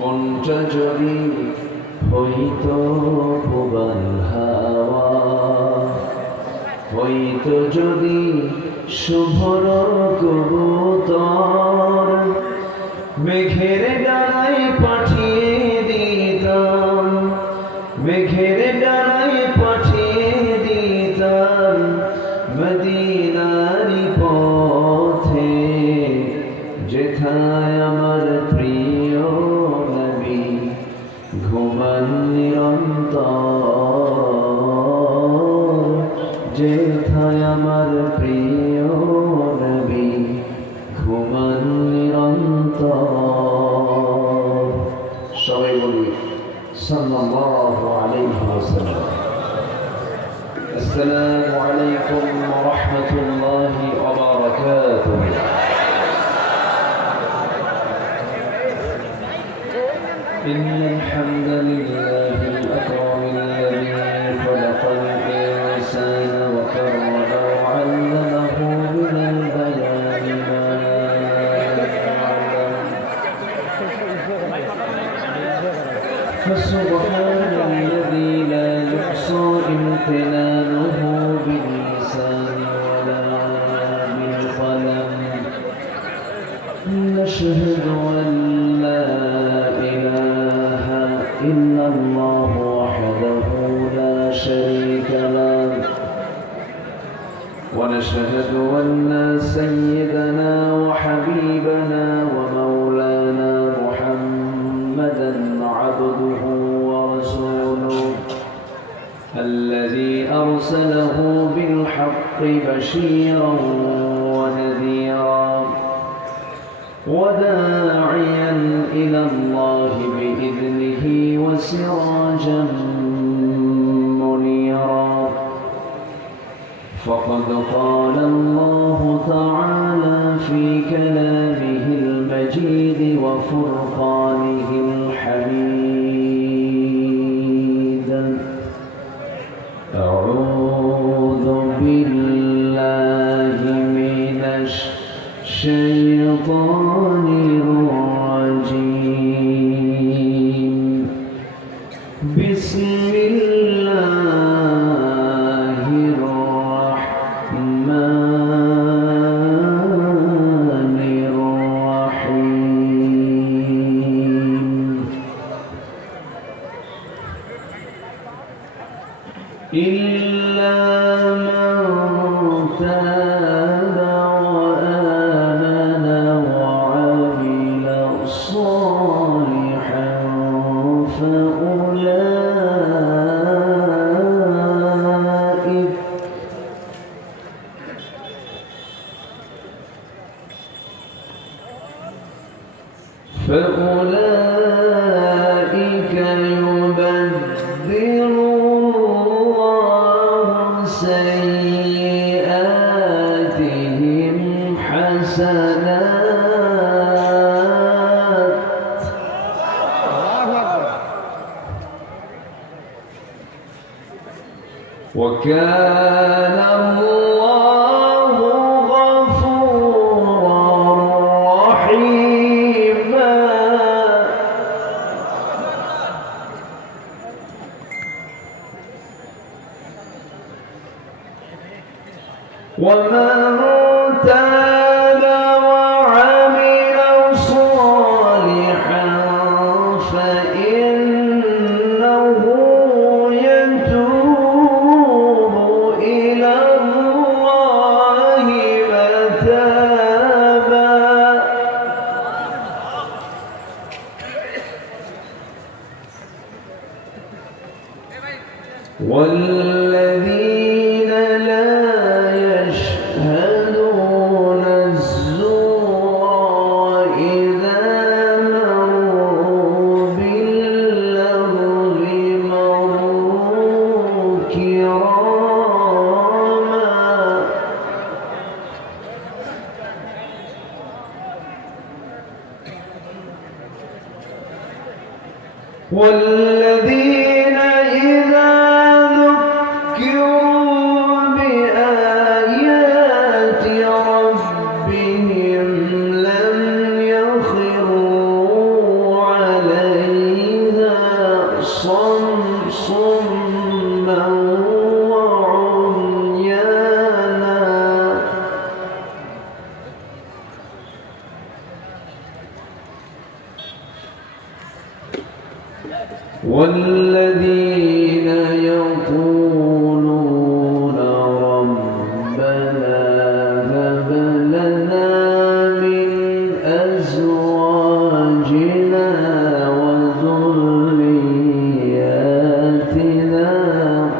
মনটা যদি হইতো প্রবাল হাওয়া, হইতো যদি শুভ্র কবুতর, মেঘের ডানায় পাঠিয়ে দিতাম, মেঘের ডানায় পাঠিয়ে দিতাম মদিনারি পথে, যেথায় আমার প্রিয় নবী ঘুমান নিরন্তর, যেথায় আমার প্রিয় নবী ঘুমান নিরন্তর। সবাই বলি সাল্লাল্লাহু আলাইহি ওয়াসাল্লাম। আসসালামু আলাইকুম ওয়া রাহমাতুল্লাহি ওয়া বারাকাতুহু। إن الحمد لله الأكرم الذي خلق الإنسان وكرمه وعلمه من البيان ما يعلم، فسبحان الذي لا يحصى امتنانه باللسان ولا بالقلم. نشهد أن لا إله إلا الله وحده لا شريك له، ونشهد أن سيدنا وحبيبنا ومولانا محمدا عبده ورسوله الذي أرسله بالحق بشيرا ونذيرا وداعيا إلى الله بإذنه وسراجا منيرا. فقد قال الله تعالى في كلامه المجيد وفرقانه الحميد: أعوذ بالله من الشيطان الرجيم. بسم الله الرحمن الرحيم. إلا من تاب وآمن وعمل صالحا فأولئك يبدل الله سيئاتهم حسنات، وكان الله غفورا رحيما. ومن تاب وعمل صالحا فإنه يتوب إلى الله متابا. والذين لا يشهدون الزور إذا مروا باللغو مروا كراما. والذين إذا ذكروا بآيات ربهم لم يخروا عليها والذين يقولون ربنا هب لنا من أزواجنا وذرياتنا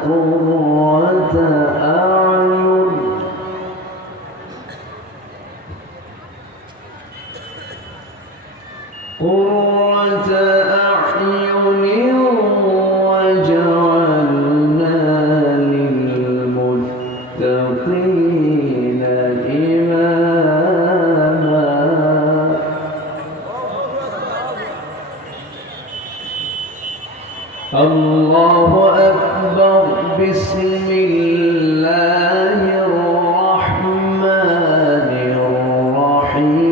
قرة أعين وجعلنا للمتقين إماما الله أكبر بسم الله الرحمن الرحيم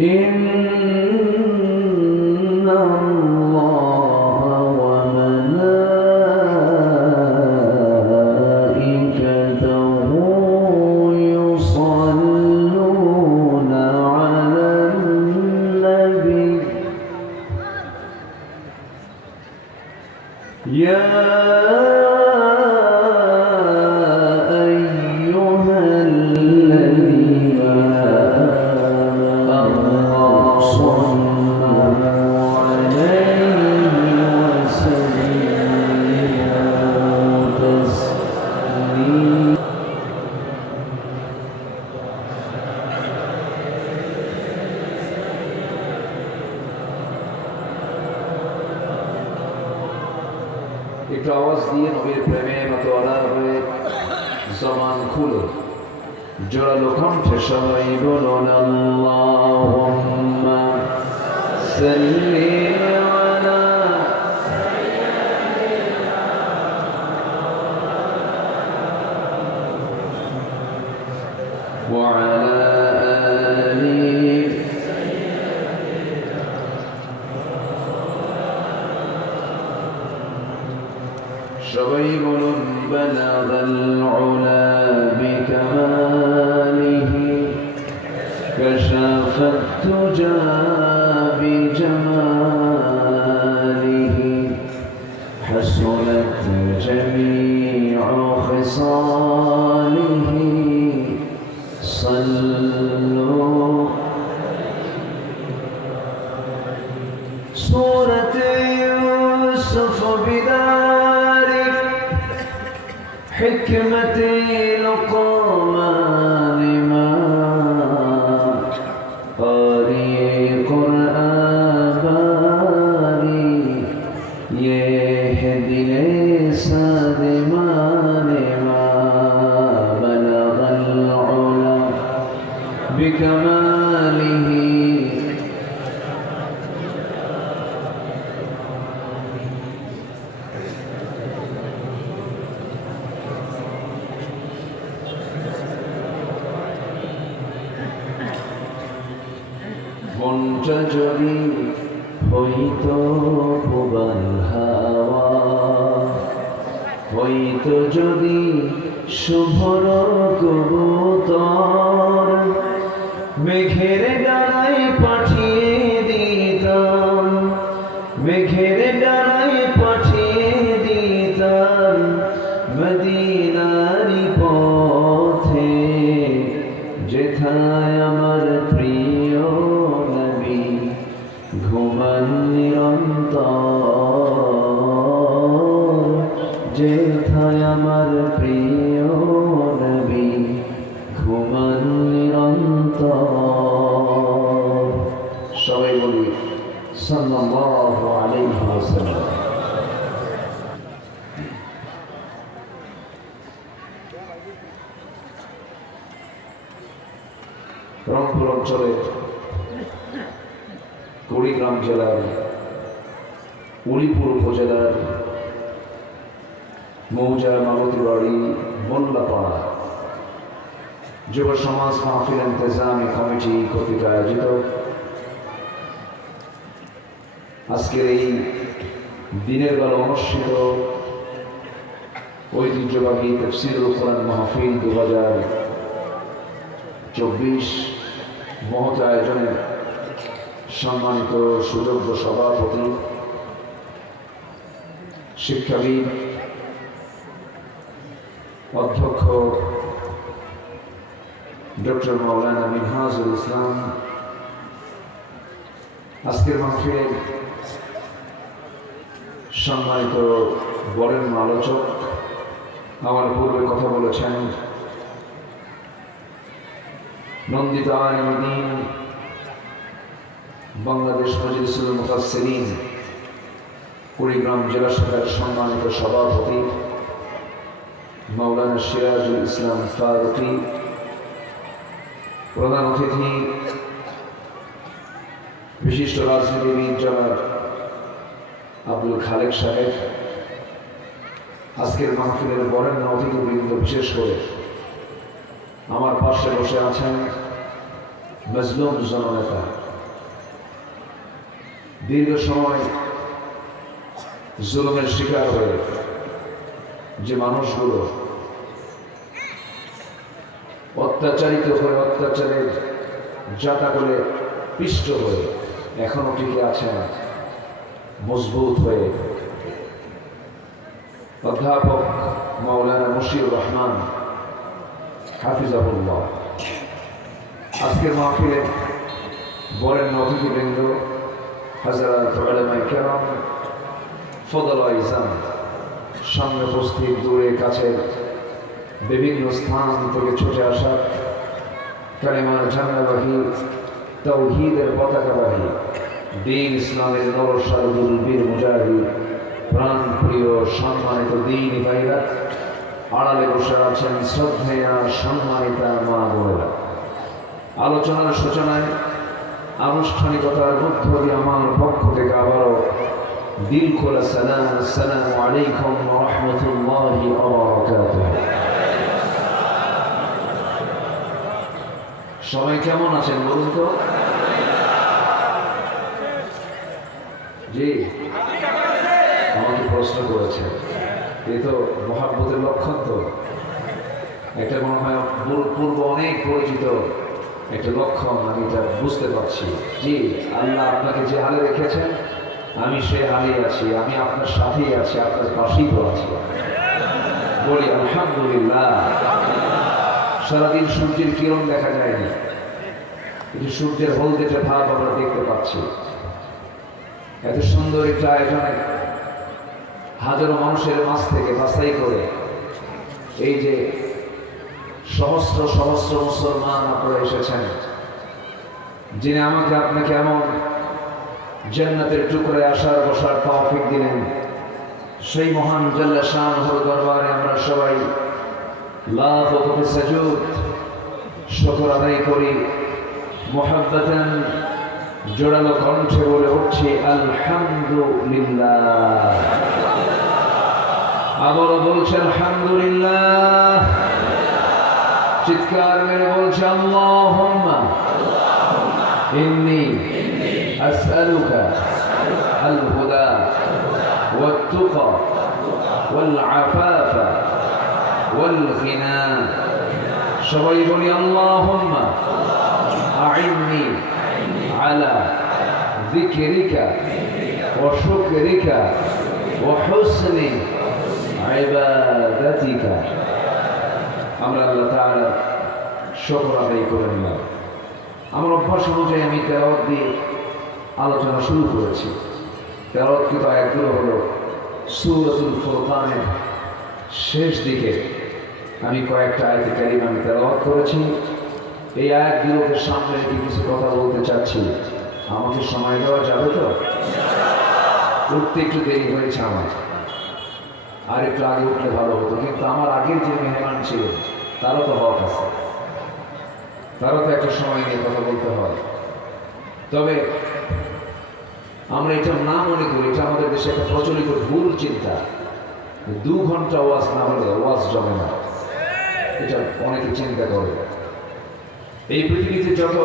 إن الله وملائكته يصلون على النبي يا أيها الذين آمنوا صلوا عليه وسلموا تسليما একটু আওয়াজ দিয়ে নবীর প্রেমে মাতোয়ারা হয়ে জবান খুলে জোরালো কণ্ঠে সবাই বলুন আল্লাহুম্মা সাল্লি আলা ওয়া আলা আলি সবাই বলুন বালাগাল উলা বিকামালিহি কাশাফাত তুজা বিজামালিহি হাসুনাত জামিউ খিসালিহি সাল্লু সূরাত ইউসুফ বিদারিক حكمة لقمان ما قارئ قرآن باري يهدي لسان ما بلغ العلا بكماله মনটা যদি হইতো প্রবল হাওয়া হইতো যদি শুভ্র কবুতর মেঘের ডানায় পাঠিয়ে দিতাম মেঘের ডানায় পাঠিয়ে দিতাম মদিনারি পথে যেথায় আমার প্রিয় নবী ঘুমান নিরন্তর যেথায় আমার প্রিয় নবী ঘুমান নিরন্তর সবাই বলি সাল্লাল্লাহু আলাইহি ওয়াসাল্লাম রংপুর অঞ্চলের কুড়িগ্রাম জেলার উলিপুর উপজেলার মৌজা মালতীবাড়ি মোল্লাপাড়া যুব সমাজ মাহফিল ইন্তেজামি কমিটি কর্তৃক আয়োজিত আজকের এই দিনের বেলা অনুষ্ঠিত ঐতিহ্যবাহী তাফসীরুল কোরআন মাহফিল 2024 মহৎ আয়োজনের সম্মানিত সুযোগ্য সভাপতি, শিক্ষাবিদ, অধ্যক্ষ ডক্টর মাওলানা মিনহাজুল ইসলাম, আজকের মাহফিলের সম্মানিত বরেণ্য আলোচক, আমার পূর্বে কথা বলেছেন নন্দিত আলিম দ্বীন বাংলাদেশ মজলিসুল মুফাসসিরিন কুড়িগ্রাম জেলা শাখার সম্মানিত সভাপতি মাওলানা সিরাজুল ইসলাম ফারুকী, প্রধান অতিথি বিশিষ্ট রাজনীতিবিদ জনাব আব্দুল খালেক সাহেব, আজকের মাহফিলের বরেণ্য অতিথিবৃন্দ, বিশেষ করে আমার পাশে বসে আছেন মজলুম জননেতা, দীর্ঘ সময় জুলুমের শিকার হয়ে যে মানুষগুলো অত্যাচারিত হয়ে অত্যাচারের যাতা করে পিষ্ট হয়ে এখনো টিকে আছে না, মজবুত হয়ে অধ্যাপক মাওলানা মুশিউর রহমান হাফিজাহুল্লাহ, আজকের মাহফিলে বরেণ্য অতিথিবৃন্দ, হযরত উলামায়ে কেরাম, ফদল ইজাম, সামনে উপস্থিত, দূরে কাছের বিভিন্ন স্থান থেকে ছুটে আসা কালিমার ঝান্ডাবাহী, তাওহীদের পতাকাবাহী, দ্বীন ইসলামের নরসারদুল বীর মুজাহিদ, প্রাণপ্রিয় সম্মানিত দ্বীনি ভাইরা, আড়ালে বসে আছেন শ্রদ্ধেয়া সম্মানিতা মা বোনেরা। আলোচনার সূচনায় আনুষ্ঠানিকতার মধ্য দিয়ে আমার পক্ষ থেকে আবারও দিল খোলা সালাম, আসসালামু আলাইকুম ওয়া রাহমাতুল্লাহি ওয়া বারাকাতুহু। সবাই কেমন আছেন বলুন তো? জি, আমাকে প্রশ্ন করেছে, এই তো মহাব্বতের লক্ষণ। তো একটা মনে হয় পূর্ব অনেক পরিচিত একটা লক্ষণ, আমি এটা বুঝতে পারছি। জি, আল্লাহ আপনাকে যে হালে রেখেছেন আমি সে হালেই আছি, আমি আপনার সাথেই আছি, আপনার পাশেই তো আছি। বলি আলহামদুলিল্লাহ। সারাদিন সূর্যের কিরণ দেখা যায়নি, কিন্তু সূর্যের হলদেটে ভাব আমরা দেখতে পাচ্ছি। এত সুন্দর একটা আয়োজনে হাজারো মানুষের মাঝ থেকে বাছাই করে এই যে সহস্র সহস্র মুসলমান আপনারা এসেছেন, যিনি আমাকে আপনাকে এমন জান্নাতের টুকরায় আসার বসার তৌফিক দিলেন, সেই মহান জাল্লা শানহুর দরবারে আমরা সবাই লাখ ওয়াক্তে সাজুদ শুকর আদায় করি, মুহাব্বাতান জোরালো কণ্ঠে বলে উঠছি আলহামদুলিল্লাহ। আবারও বলছে আলহামদুলিল্লাহ, চিৎকার মেরে বলছে আল্লাহুম্মা ইন্নী আসআলুকা আল হুদা ওয়াত তুকা ওয়াল আফাফা ওয়াল গিনা। সবাই বলি আল্লাহুম্মা আইন্নি আলা যিকরিকা ওয়া শুকরিকা ওয়া হুসনি ইবাদাতিকা। আমরা আল্লাহ তাআলার শুকর আদায় করে নিলাম। আমার অভ্যাস অনুযায়ী আমি তেলাওয়াত দিয়ে আলোচনা শুরু করেছি। তেলাওয়াতকৃত আয়াতগুলো হলো সূরাতুল ফুরকানের শেষ দিকে আমি কয়েকটা আয়াতে কারিমা আমি তেলাওয়াত করেছি। এই আয়াতগুলোকে সামনে রেখে কিছু কথা বলতে চাচ্ছি। আমাকে সময় দেওয়া যাবে তো? উঠতে একটু দেরি হয়েছে আমার, আর একটু আগে উঠলে ভালো হতো, কিন্তু আমার আগের যে মেহমান ছিলেন তারও তো হক আছে, তারও তো একটা সময় নিয়ে কথা বলতে হয়। তবে আমরা এটা না মনে করি, এটা আমাদের দেশে একটা প্রচলিত ভুল চিন্তা, 2 ঘন্টা ওয়াজ না হলে ওয়াজ জমে না, এটা অনেকে চিন্তা করে। এই পৃথিবীতে যত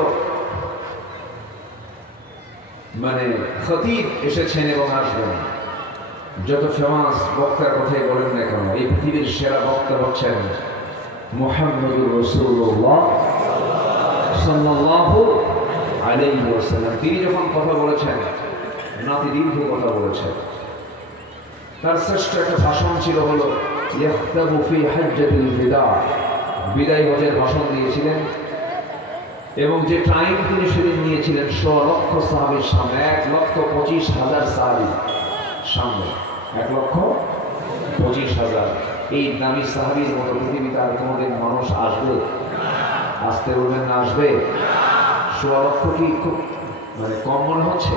খতিব এসেছেন এবং আসবেন, যত ফেমাস বক্তার কথাই বলেন না কেন, এই পৃথিবীর সেরা বক্তা হচ্ছেন মুহাম্মদুর রাসূলুল্লাহ সাল্লাল্লাহু আলাইহি ওয়াসাল্লাম। তিনি যখন কথা বলেছেন, নাতি দীর্ঘ কথা বলেছেন। তার শ্রেষ্ঠ একটা ভাষণ ছিল হলো ইয়াখতাবু ফি হাজ্জাতিল বিদা, বিদায় হজের ভাষণ দিয়েছিলেন। এবং যে টাইম তিনি সেদিন নিয়েছিলেন 100 লক্ষ সাহাবীর সামনে, 1,25,000 সাহাবী সামনে, 1,25,000। এই দামি সাহাবীর মতো পৃথিবীতে আর কোনোদিন মানুষ আসবে? আসতে বলবেন না, আসবে? 100 লক্ষ কি খুব মানে কম মনে হচ্ছে?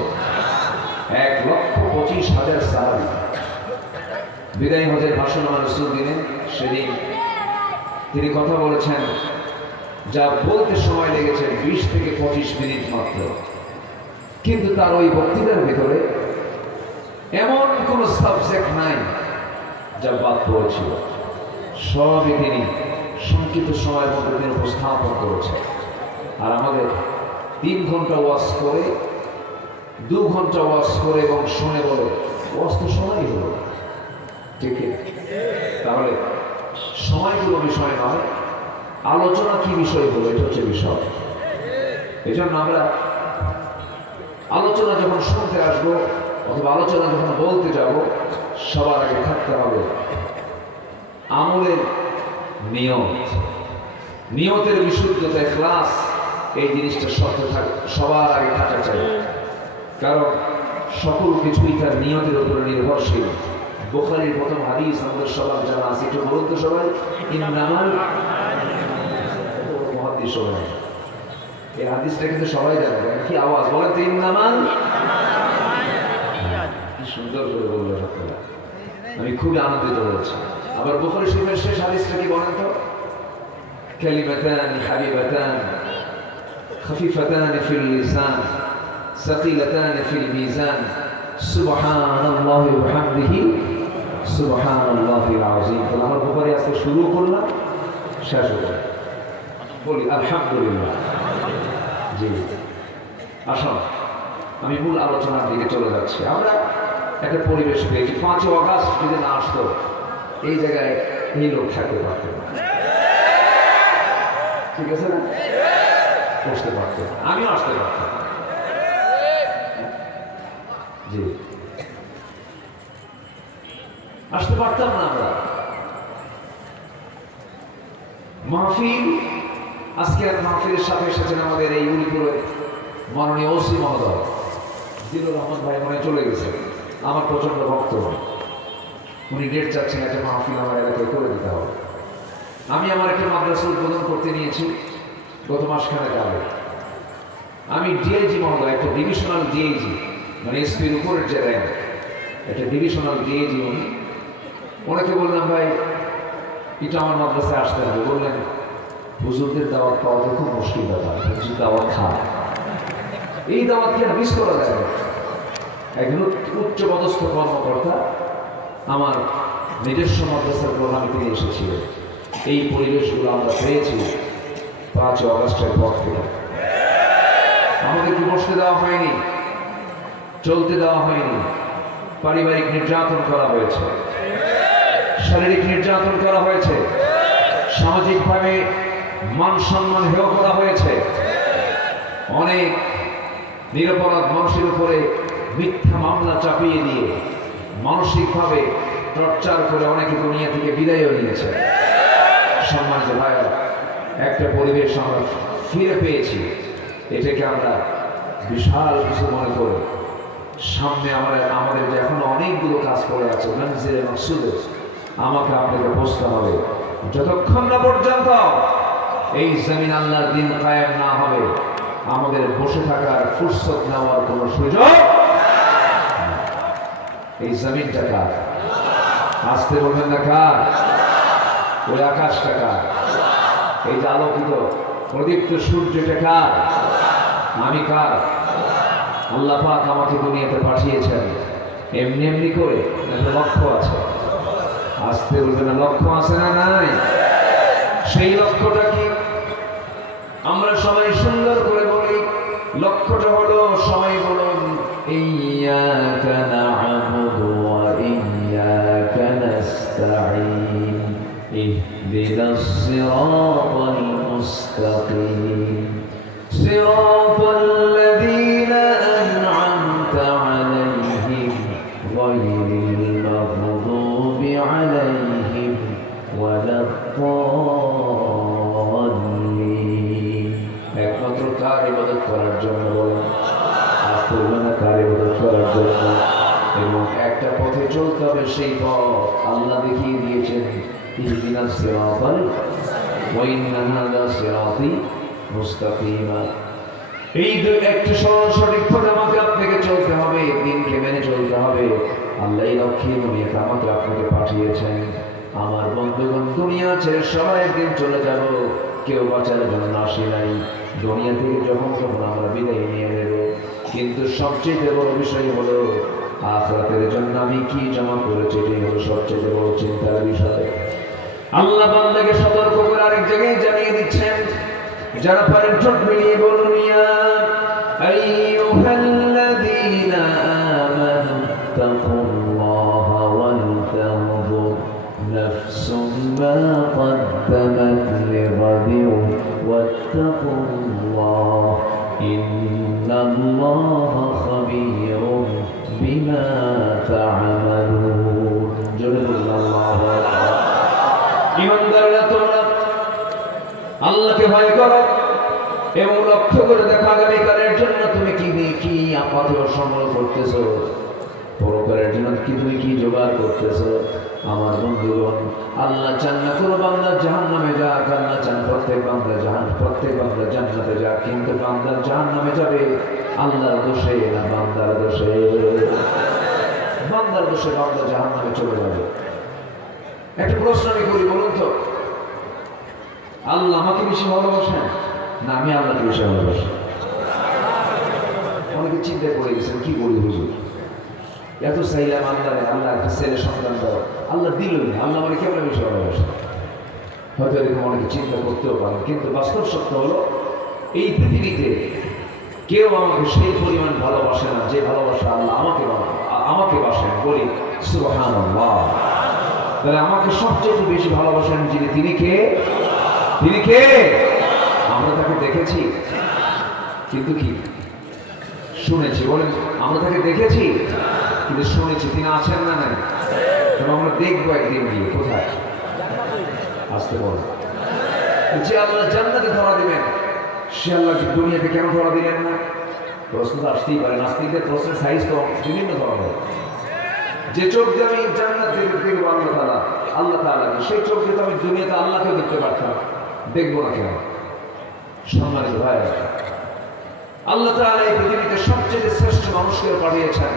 1,25,000 সাহাবী বিদায় হজের ভাষণ আমার রাসূল দিলেন। সেদিন তিনি কথা বলেছেন, যা বলতে সময় লেগেছে 20 থেকে 25 মিনিট মাত্র, কিন্তু তার ওই বক্তৃতার ভিতরে এমন কোন সাবজেক্ট নাই যা বাদ পড়েছিল। সবই তিনি সংক্ষিপ্ত সময়ের মধ্যে তিনি উপস্থাপন করেছেন। আর আমাদের 3 ঘন্টা ওয়াজ করে, 2 ঘন্টা ওয়াজ করে এবং শুনে বলে ওয়াজ তো সময়ই হলো, ঠিক? তাহলে সময় কোনো বিষয় নয়, আলোচনা কি বিষয় হলো এটা হচ্ছে বিষয়। এই জন্য আমরা আলোচনা যখন শুনতে আসবো অথবা আলোচনা যখন বলতে যাব, সবার আগে থাকতে হবে আমলের নিয়ত, নিয়তের বিশুদ্ধতা, ইখলাস। এই জিনিসটা সবার আগে থাকা চাই, কারণ সকল কিছুই তার নিয়তের উপরে নির্ভরশীল। বুখারীর প্রথম হাদিস আমাদের সবার জানা আছে, একটু বলুন তো সবাই। ইন্নামাল মুহাদ্দিস সবাই এই হাদিসটা কিন্তু সবাই জানে, কি আওয়াজ বলেন তো, ইন্নামাল। কি সুন্দর করে বললো সকলে, আমি খুবই আনন্দিত হয়েছি। আবার বুখারী শরীফের শেষ হাদিসটা কি বলেন তো, কালিমাতান হাবিবাতান খাফিফাতান ফিল লিসান সাকিলাতান ফিল মিজান সুবহানাল্লাহি ওয়া বিহামদিহি সুবহানাল্লাহিল আযীম। তাহলে আমরা বুখারী আজকে শুরু করলাম, শেষ হলো, বলি আলহামদুলিল্লাহ। জি, আসুন আমি মূল আলোচনার দিকে চলে যাচ্ছি। আমরা একটা পরিবেশ পেয়েছি, 5 আগস্ট যদি না আসতো এই জায়গায় এই লোক থাকতে পারতো না, ঠিক আছে না? বসতে পারতো, আমিও আসতে পারতাম। জি, আসতে পারতাম না আমরা। মাহফিল, আজকে মাহফিলের সাথে এসেছেন আমাদের এই উলিপুরের মাননীয় ওসি মহোদয় জিলুর রহমান ভাই, মনে চলে গেছে, আমার প্রচন্ড ভক্ত। উনি ডেট চাচ্ছেন একটা মাহফিল আমার এলাকায় করে দিতে হবে। আমি আমার একটা মাদ্রাসা উদ্বোধন করতে নিয়েছি গত মাসখানেক আগে। আমি ডিআইজি মহোদয়, একটা ডিভিশনাল ডিআইজি, মানে এসপির উপরের যে র্যাঙ্ক, একটা ডিভিশনাল ডিআইজি উনি, ওনাকে বললাম ভাই এটা আমার মাদ্রাসায় আসতে হবে। বললেন হুজুরদের দাওয়াত পাওয়া তো খুব মুশকিল ব্যাপার, হুজুর দাওয়াত খায়, এই দাওয়াত কি আর মিস করা যায়? একজন উচ্চ পদস্থ কর্মকর্তা আমার নিজস্ব মাদ্রাসার প্রধান তিনি এসেছিলেন। এই পরিবেশগুলো আমরা পেয়েছি 5 আগস্টের পর থেকে। আমাদেরকে বসতে দেওয়া হয়নি, চলতে দেওয়া হয়নি, পারিবারিক নির্যাতন করা হয়েছে, শারীরিক নির্যাতন করা হয়েছে, সামাজিকভাবে মান সম্মান হেয় করা হয়েছে। অনেক নিরপরাধ মানুষের উপরে মিথ্যা মামলা চাপিয়ে দিয়ে মানসিকভাবে টর্চার করে অনেকে দুনিয়া থেকে বিদায়ও নিয়েছে। সম্মানিত ভাইরা, একটা পরিবেশ আমরা ফিরে পেয়েছি, এটাকে আমরা বিশাল কিছু মনে করি। সামনে আমাদের যে এখনো অনেকগুলো কাজ করে আছে, মঞ্জিলে মাকসুদে আমাকে আপনাকে বসতে হবে। যতক্ষণ না পর্যন্ত এই জমিন আল্লাহর দিন কায়েম না হবে, আমাদের বসে থাকার ফুরসত নেওয়ার কোনো সুযোগ। এই জমিনটা কার? আসতে বলবেন না কার? ওই আকাশটা কার? এই যে আলোকিত প্রদীপ্ত সূর্যটা কার? আমি কার? আল্লাহ পাক আমাকে দুনিয়াতে পাঠিয়েছেন এমনি এমনি করে, একটা লক্ষ্য আছে। আসতে বলবে না, লক্ষ্য আছে না নাই? সেই লক্ষ্যটা কি? আমরা সবাই সুন্দর করে বলি, লক্ষ্যটা হলো, সবাই বলুন, ইয়্যাকা না'বুদু ওয়া ইয়্যাকা নাস্তাঈন ইহদিনাস সিরাতাল মুস্তাকিম করার জন্য বলেন, আস্তে গুনাহগার ইবাদত করার জন্য। এবং একটা পথে চলতে হবে, সেই পথ আল্লাহ দেখিয়ে দিয়েছেন, ইহদিনাস সিরাতাল ওয়া ইন্না হাযা সিরাতি মুস্তাকিমা। এই একটা সরল সঠিক পথে আমাকে আপনাকে চলতে হবে, দিনকে মেনে চলতে হবে। আল্লাহ এই লক্ষ্যে দুনিয়াতে আমাকে আপনাকে পাঠিয়েছেন। আমার বন্ধুগণ, দুনিয়া ছেড়ে সবাই একদিন চলে যাব, কেউ বাঁচার জন্য আসে নাই। দুনিয়া থেকে যখন তখন আমরা বিদায় নিয়ে নেব, কিন্তু সবচেয়ে বড় বিষয় হলো আখিরাতের জন্য আমি কি জমা করেছি, এটাই হলো সবচেয়ে বড় চিন্তার বিষয়। আল্লাহ বান্দাকে সতর্ক করে আরেক জায়গায় জানিয়ে দিচ্ছেন, যারা পারেন ঠোঁট মিলিয়ে বলুন, ইয়া আইয়ুহাল্লাযীনা আমানু তাকুল্লাহা ওয়াল তানজুর নাফসুম মা قدمت لغد واتقوا الله إن الله خبير بما تعملون جل الله ইমানদাররা তোমরা আল্লাহকে ভয় করো এবং লক্ষ্য করে দেখো আগামীকালের জন্য তুমি কি আপাতত সংগ্রহ করতেছো, পরকালের জন্য তুমি কি জোগাড় করতেছো। আমার বন্ধুগণ, আল্লাহ চান না কোনো বান্দা জাহান্নামে যাক, আল্লাহ চান প্রত্যেক বান্দা জান্নাতে যাক, কিন্তু বান্দা জাহান্নামে যাবে আল্লাহর দোষে না বান্দার দোষে। বান্দার দোষে বান্দা জাহান্নামে চলে যাবে। একটা প্রশ্ন আমি করি, বলুন তো, আল্লাহ আমাকে বেশি ভালোবাসেন না আমি আল্লাহকে বেশি ভালোবাসি? অনেকে চিন্তা করে গেছেন, কি বলি হুজুর, এত চাইলাম আল্লাহরে, আল্লাহ একটা ছেলে সন্তান দাও, আল্লাহ দিলই না, আল্লাহ আমাকে কেমন বেশি ভালোবাসে? হয়তো এরকম অনেকে চিন্তা করতেও পারেন, কিন্তু বাস্তব সত্য হলো এই পৃথিবীতে কেউ আমাকে সেই পরিমাণ ভালোবাসে না যে ভালোবাসা আল্লাহ আমাকে বাসেন। বলি সুবহানাল্লাহ। তাহলে আমাকে সবচেয়ে বেশি ভালোবাসেন যিনি, তিনি কে? তিনি কে? আমরা তাকে দেখেছি কিন্তু কি শুনেছি? বলেন, আমরা তাকে দেখেছি কিন্তু শুনেছি তিনি আছেন না নাই? তবে আমরা দেখবো একদিন গিয়ে কোথায়? আসতে বলেন, যে আল্লাহ জান্নাতে ধরা দিবেন, সে আল্লাহকে দুনিয়াতে কেন ধরা দিলেন না? প্রশ্ন তো আসতেই পারে। নাস্তিকদের প্রশ্নের সাইজ তো বিভিন্ন ধরনের। যে চোখ দিয়ে আমি জান্নাত দেখবো আল্লাহ তাআলাকে, সেই চোখ দিয়ে তো আমি দুনিয়াতে আল্লাহকে দেখতে পারতাম, দেখবো না কেন? সম্মানিত ভাই, আল্লাহ তাআলা এই পৃথিবীতে সবচেয়ে শ্রেষ্ঠ মানুষকে পাঠিয়েছেন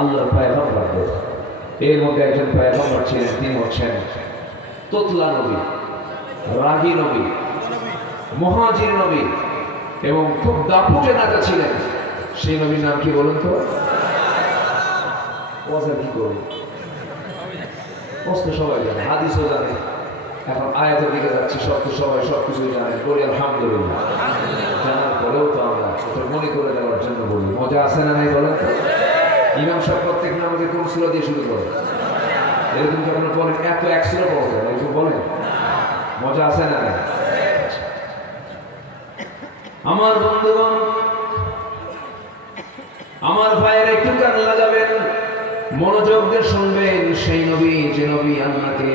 আল্লাহর পয়গম্বরদের। এর মধ্যে একজন পয়গম্বর ছিলেন, তিনি হচ্ছেন তোতলা নবী, রাগী নবী, মুহাজির নবী এবং খুব দাপুটে নেতা ছিলেন। সেই নবীর নাম কি বলুন তো? কি করুন, কষ্ট সবাই জানে, হাদিসও জানে, এখন আয়াতের দিকে যাচ্ছি, সবাই সবকিছুই জানে। বলি আলহামদুলিল্লাহ। জানার পরেও তো আমরা মনে করে দেওয়ার জন্য বলি, মজা আছে না নাই বলেন? ইমাম সাহেব প্রত্যেক নামাজে কোন সূরা দিয়ে শুরু করে? এরকম যখন বলেন এত এক সূরা পড়া যায়, এরকম বলেন, মজা আছে না নাই? আমার বন্ধুগণ, আমার ভাইয়ের একটু কান লাগাবেন, মনোযোগ দিয়ে শুনবেন। সেই নবী, যে নবী আল্লাহকে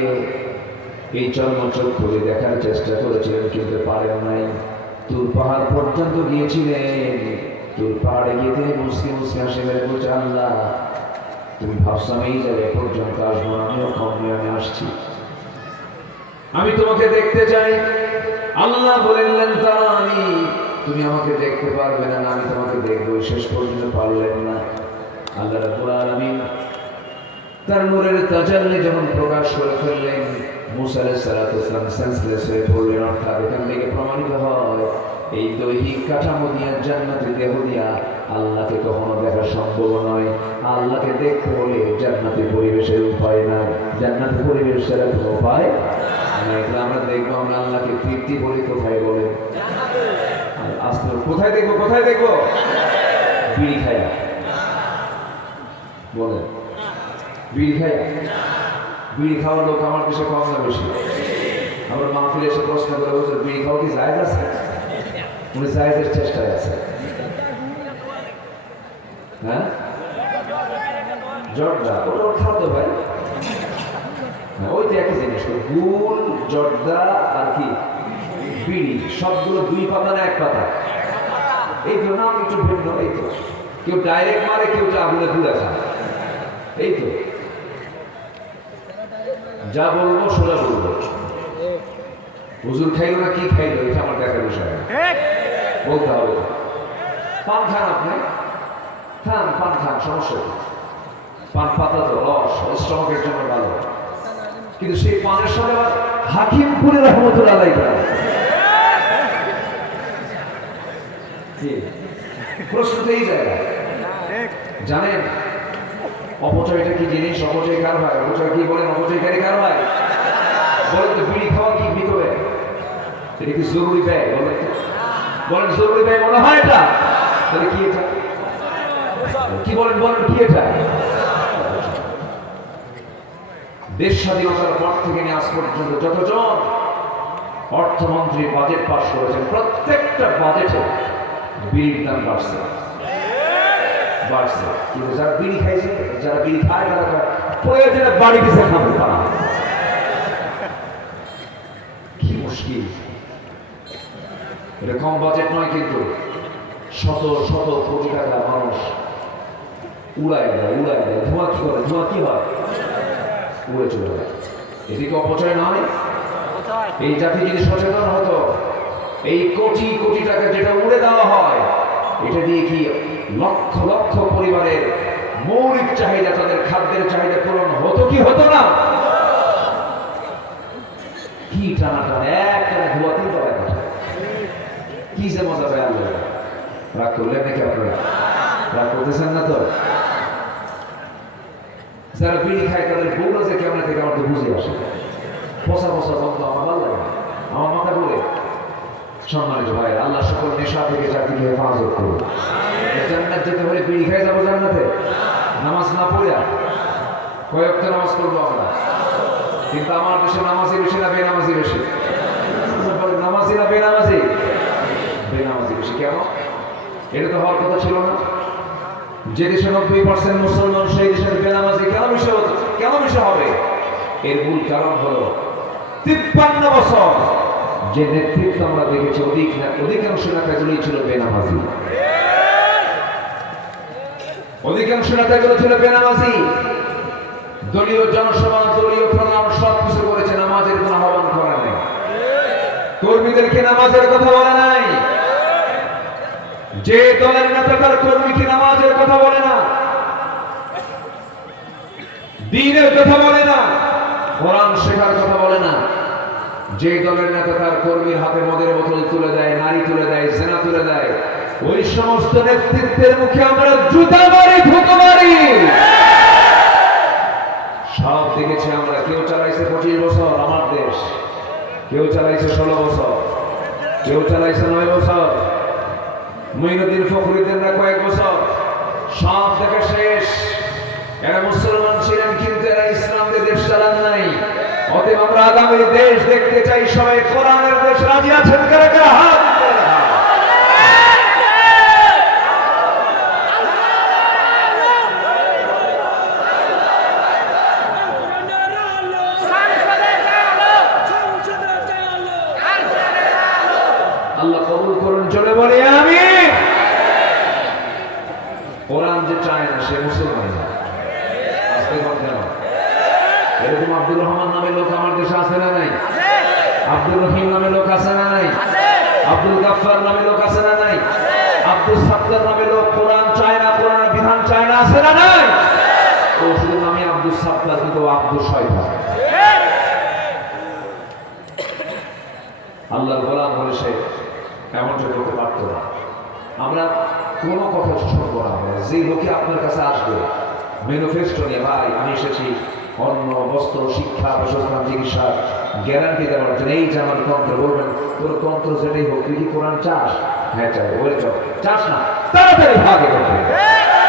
এই চর্মচক্ষু দিয়ে দেখার চেষ্টা করেছিলেন কিন্তু পারেন নাই। তুর পাহাড় পর্যন্ত গিয়েছিলেন, তুর পাহাড়ে গিয়ে তিনি মুসকে হাসি মেরে বলছে, আল্লাহ তুমি ভাবছো আমি এই জায়গায় পর্যন্ত আসবো না, আমিও কমে আমি আসছি, আমি তোমাকে দেখতে চাই। আল্লাহ বললেন, তারানি, তুমি আমাকে দেখতে পারবে না, আমি তোমাকে দেখবো। শেষ পর্যন্ত পারলেন না। আল্লাহ রাব্বুল আলামিন তার নূরের তাজাল্লি যখন প্রকাশ করে ফেললেন, মুসা আলাইহিস সালাতু ওয়াস সালাম সেন্সলেস হয়ে পড়লেন। অর্থাৎ এখান থেকে প্রমাণিত হয় এই দৈহিক কাঠামো দিয়ে জান্নাতের দেহ দিয়া আল্লাহকে কখনো দেখা সম্ভব নয়। আল্লাহকে দেখতে হলে জান্নাতের পরিবেশের উপায় নাই, জান্নাতের পরিবেশের কোনো উপায় নাই। আমরা দেখবো, আমরা আল্লাহকে তৃপ্তি বলি কোথায়? বলে আসতে কোথায় দেখবো? কোথায় দেখবো? বিড়ি খায়া বলে, বিড়ি খায়া। বিড়ি খাওয়ার লোক আমার দেশে কম না বেশি? আমার মাহফিলে এসে প্রশ্ন করে, হুজুর বিড়ি খাওয়া কি জায়েজ আছে? উনি জায়েজের চেষ্টায় আছে। হ্যাঁ, জর্দা ওটা খাদ্য ভাই, ওই তো একই জিনিস। গুল, জর্দা আর কি বিড়ি, সবগুলো দুই পাতা না এক পাতা? এই তো নাম একটু ভিন্ন, এই তো কেউ ডাইরেক্ট মারে, কেউ আগুনে পুড়ে খায়, এই তো যা বলবো সোজা বলবো। হুজুর খাইলো না কি খাইলো এটা আমার দেখার বিষয় বলতে হবে। পান খান আপনি, খান, পান খান, সমস্যা কি? পান পাতা তো রস স্টমাকের জন্য ভালো, কিন্তু সেই পানের সাথে হাকিমপুরে রহমতুল্লাহ আলাইহি প্রশ্ন তো এই জায়গায়। জানেন অপচয়টা কি জিনিস? অপচয় কার হয়? অপচয় কি বলেন? অপচয়কারী কার হয়? বলেন তো, বিড়ি খাওয়া কি মৃত ব্যয়? এটা কি জরুরি ব্যয়? বলেন তো, বলেন জরুরি ব্যয় মনে হয় এটা? তাহলে কি এটা? কি বলেন, বলেন কি এটা? দেশ স্বাধীনতার পর থেকে নিয়ে আজ পর্যন্ত যতজন অর্থমন্ত্রী বাজেট পাস করেছেন, প্রত্যেকটা বাজেটে বিড়ির দাম বাড়ছে। কিন্তু যারা বিড়ি খাইছে, যারা বিড়ি খায়, তারা প্রয়োজনে বাড়ি পিছিয়ে খাবে তারা। কি মুশকিল! এটা কম বাজেট নয়, কিন্তু শত শত কোটি টাকা মানুষ উড়ায় দেয়। ধোঁয়া কি করে? ধোঁয়া কি হয়? উড়ে চলে যায়। এদিকে অপচয় নয়? এই জাতি যদি সচেতন হতো, এই কোটি কোটি টাকা যেটা উড়ে দেওয়া হয়, এটা দিয়ে কি লক্ষ লক্ষ পরিবারের মৌলিক চাহিদা, তাদের খাদ্যের চাহিদা পূরণ হতো কি হতো না? কি টানা টানা একটা ধোয়াতেই দেওয়া কথা। কি যে মজা পায় আল্লাহ! রাগ করলেন নাকি আপনারা? রাগ করতেছেন না তো? যারা বিড়ি খায় তাদের বউরা যে কেমন থেকে আমার তো বুঝে আসে। পচা পচা বন্ধ আমার ভালো লাগে, আমার মাথা ঘুরে। সম্মানিত ভাই, আল্লাহ সকল নেশা থেকে জাতিকে হেফাজত করুন। জান্নাত যেতে হলে বিড়ি খাই যাবো জান্নাতে? নামাজ না পড়িয়া কয়েক তো নামাজ পড়বো আমরা, কিন্তু আমার দেশে নামাজি বেশি না বেনামাজি বেশি? নামাজি না বেনামাজি? বেনামাজি বেশি। কেন? এটা তো হওয়ার কথা ছিল না। যে দেশে 90% মুসলমান, সেই দেশের বেনামাজি কেন বেশি হতো? কেন বেশি হবে? এর মূল কারণ হলো 53 বছর যে নেতৃত্ব আমরা দেখেছি, অধিকাংশ নেতাগুলোই ছিল বেনামাজি। অধিকাংশ নেতাগুলো ছিল বেনামাজি। দলীয় জনসভা, দলীয় প্রোগ্রাম সবকিছু করেছে, নামাজের কোনো আহ্বান করে নাই, কর্মীদেরকে নামাজের কথা বলে নাই। যে দলের নেতা তার কর্মীকে নামাজের কথা বলে না, দ্বীনের কথা বলে না, কোরআন শেখার কথা বলে না, যে দলের নেতা তার কর্মীর হাতে মদের বোতল তুলে দেয়, নারী তুলে দেয়, জেনা তুলে দেয়, ওই সমস্ত নেতৃত্বের মুখে আমরা জুতা মারি, থুতু মারি। সব দেখেছি আমরা। কেউ চালাইছে 25 বছর আমার দেশ, কেউ চালাইছে 16 বছর, কেউ চালাইছে 9 বছর, মুঈনুদ্দিন ফখরুদ্দিনরা কয়েক বছর। সব দেখা শেষ। এরা মুসলমান ছিলেন, কিন্তু এরা ইসলামের দেশ চালান নাই। অতএব আমরা আগামী দেশ দেখতে চাই, সবাই কোরআনের দেশ রাজি আছেন? কারা কারা হাত? আল্লাহ কবুল করুন, চলে বলে আমিন। কোরআন যে চায় না সে মুসলমান না। আজকে কথা এরকম আব্দুর রহমান নামে লোক আমার দেশে আছে না নাই? আব্দুর রহিম নামে লোক আছে না নাই? আব্দুল গাফফার নামে লোক আছে না নাই? আব্দুল সাত্তার নামে লোক কোরআন চায় না, কোরআনের বিধান চায় না, আছে না নাই? ও শুধু নামে আব্দুল সাত্তার, কিন্তু আব্দুল শয়তান। আল্লাহর গোলাম হলে সে এমনটা করতে পারত না। আমরা কোনো কথা শুনবো না। যে লোকে আপনার কাছে আসবে ম্যানিফেস্টো নিয়ে, ভাই আমি এসেছি অন্ন, বস্ত্র, শিক্ষা, বাসস্থান, চিকিৎসা গ্যারান্টি দেওয়ার জন্য, এই যে আমার তন্ত্র, বলবেন তোর তন্ত্র যেটাই হোক, তুই কি কোরআন চাস? হ্যাঁ চাই। বলে চাস না, তাড়াতাড়ি ভাগে করবে,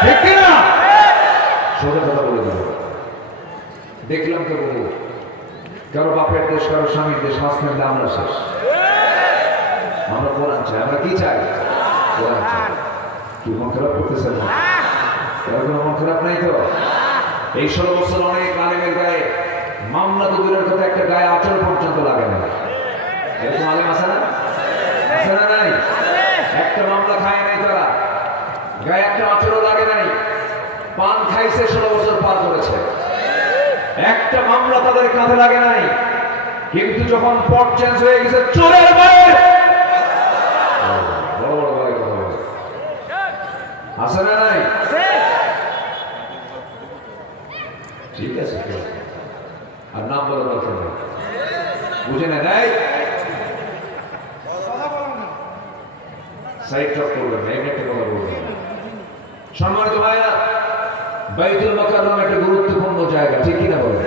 ঠিক কিনা? সোজা কথা বলে দেবো। দেখলাম তো বহু, কারো বাপের দেশ, কারো স্বামীর দেশ, মাঝখানে আমরা শেষ। আমরা কোরআন চাই। আমরা কি চাই? কোরআন চাই। কি মন খারাপ করতেছেন না? এরকম মন খারাপ নাই তো? এই 16 বছর অনেক আলেমের গায়ে মামলা তো দূরের কথা, একটা গায়ে আঁচল পর্যন্ত লাগে না। এরকম আলেম আছে না? আছে না নাই? একটা মামলা খায় নাই তারা কারা? গায়ে একটা আচরও লাগে নাই, পান খাইছে, 16 বছর পার করেছে, একটা মামলা তাদের কাঁধে লাগে নাই। কিন্তু যখন পট চেঞ্জ হয়ে গেছে, চোরের গায়ে বড় বড় গায়ে কথা বলে আছে না নাই? ঠিক আছে, আর নাম বলে দরকার নেই, বুঝে না নাই সাইড টক করবেন না, একটা কথা বলবেন। সম্মানিত ভাইরা, বাইতুল মুকাররম একটা গুরুত্বপূর্ণ জায়গা, ঠিক কিনা বলেন?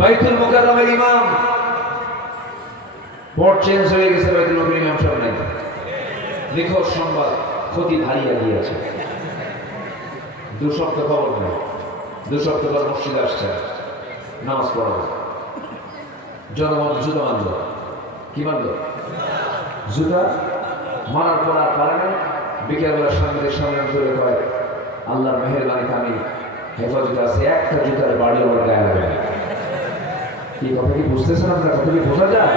বাইতুল মুকাররমের ইমাম পট চেঞ্জ হয়ে গেছে, বাইতুল মুকাররমের ইমাম সব নাই। নিখোঁজ সংবাদ, ক্ষতি হারিয়ে গিয়েছে। 2 সপ্তাহ খবর নেই, 2 সপ্তাহ পর মসজিদে আসছে, নামাজ পড়াবে, জনগণ জুতা মানল। কি মানল? জুতা মারার পর আর পারে না। বিকেলবেলার সামনের সামনে ধরে কয়, আল্লাহর মেহেরবানিতে আমি হেফাজতে আছে, একটা জুতার বাড়ি আমার গায়ে লাগে। কি কথা কি বুঝতেছেন আপনারা? কথা কি বোঝা যায়?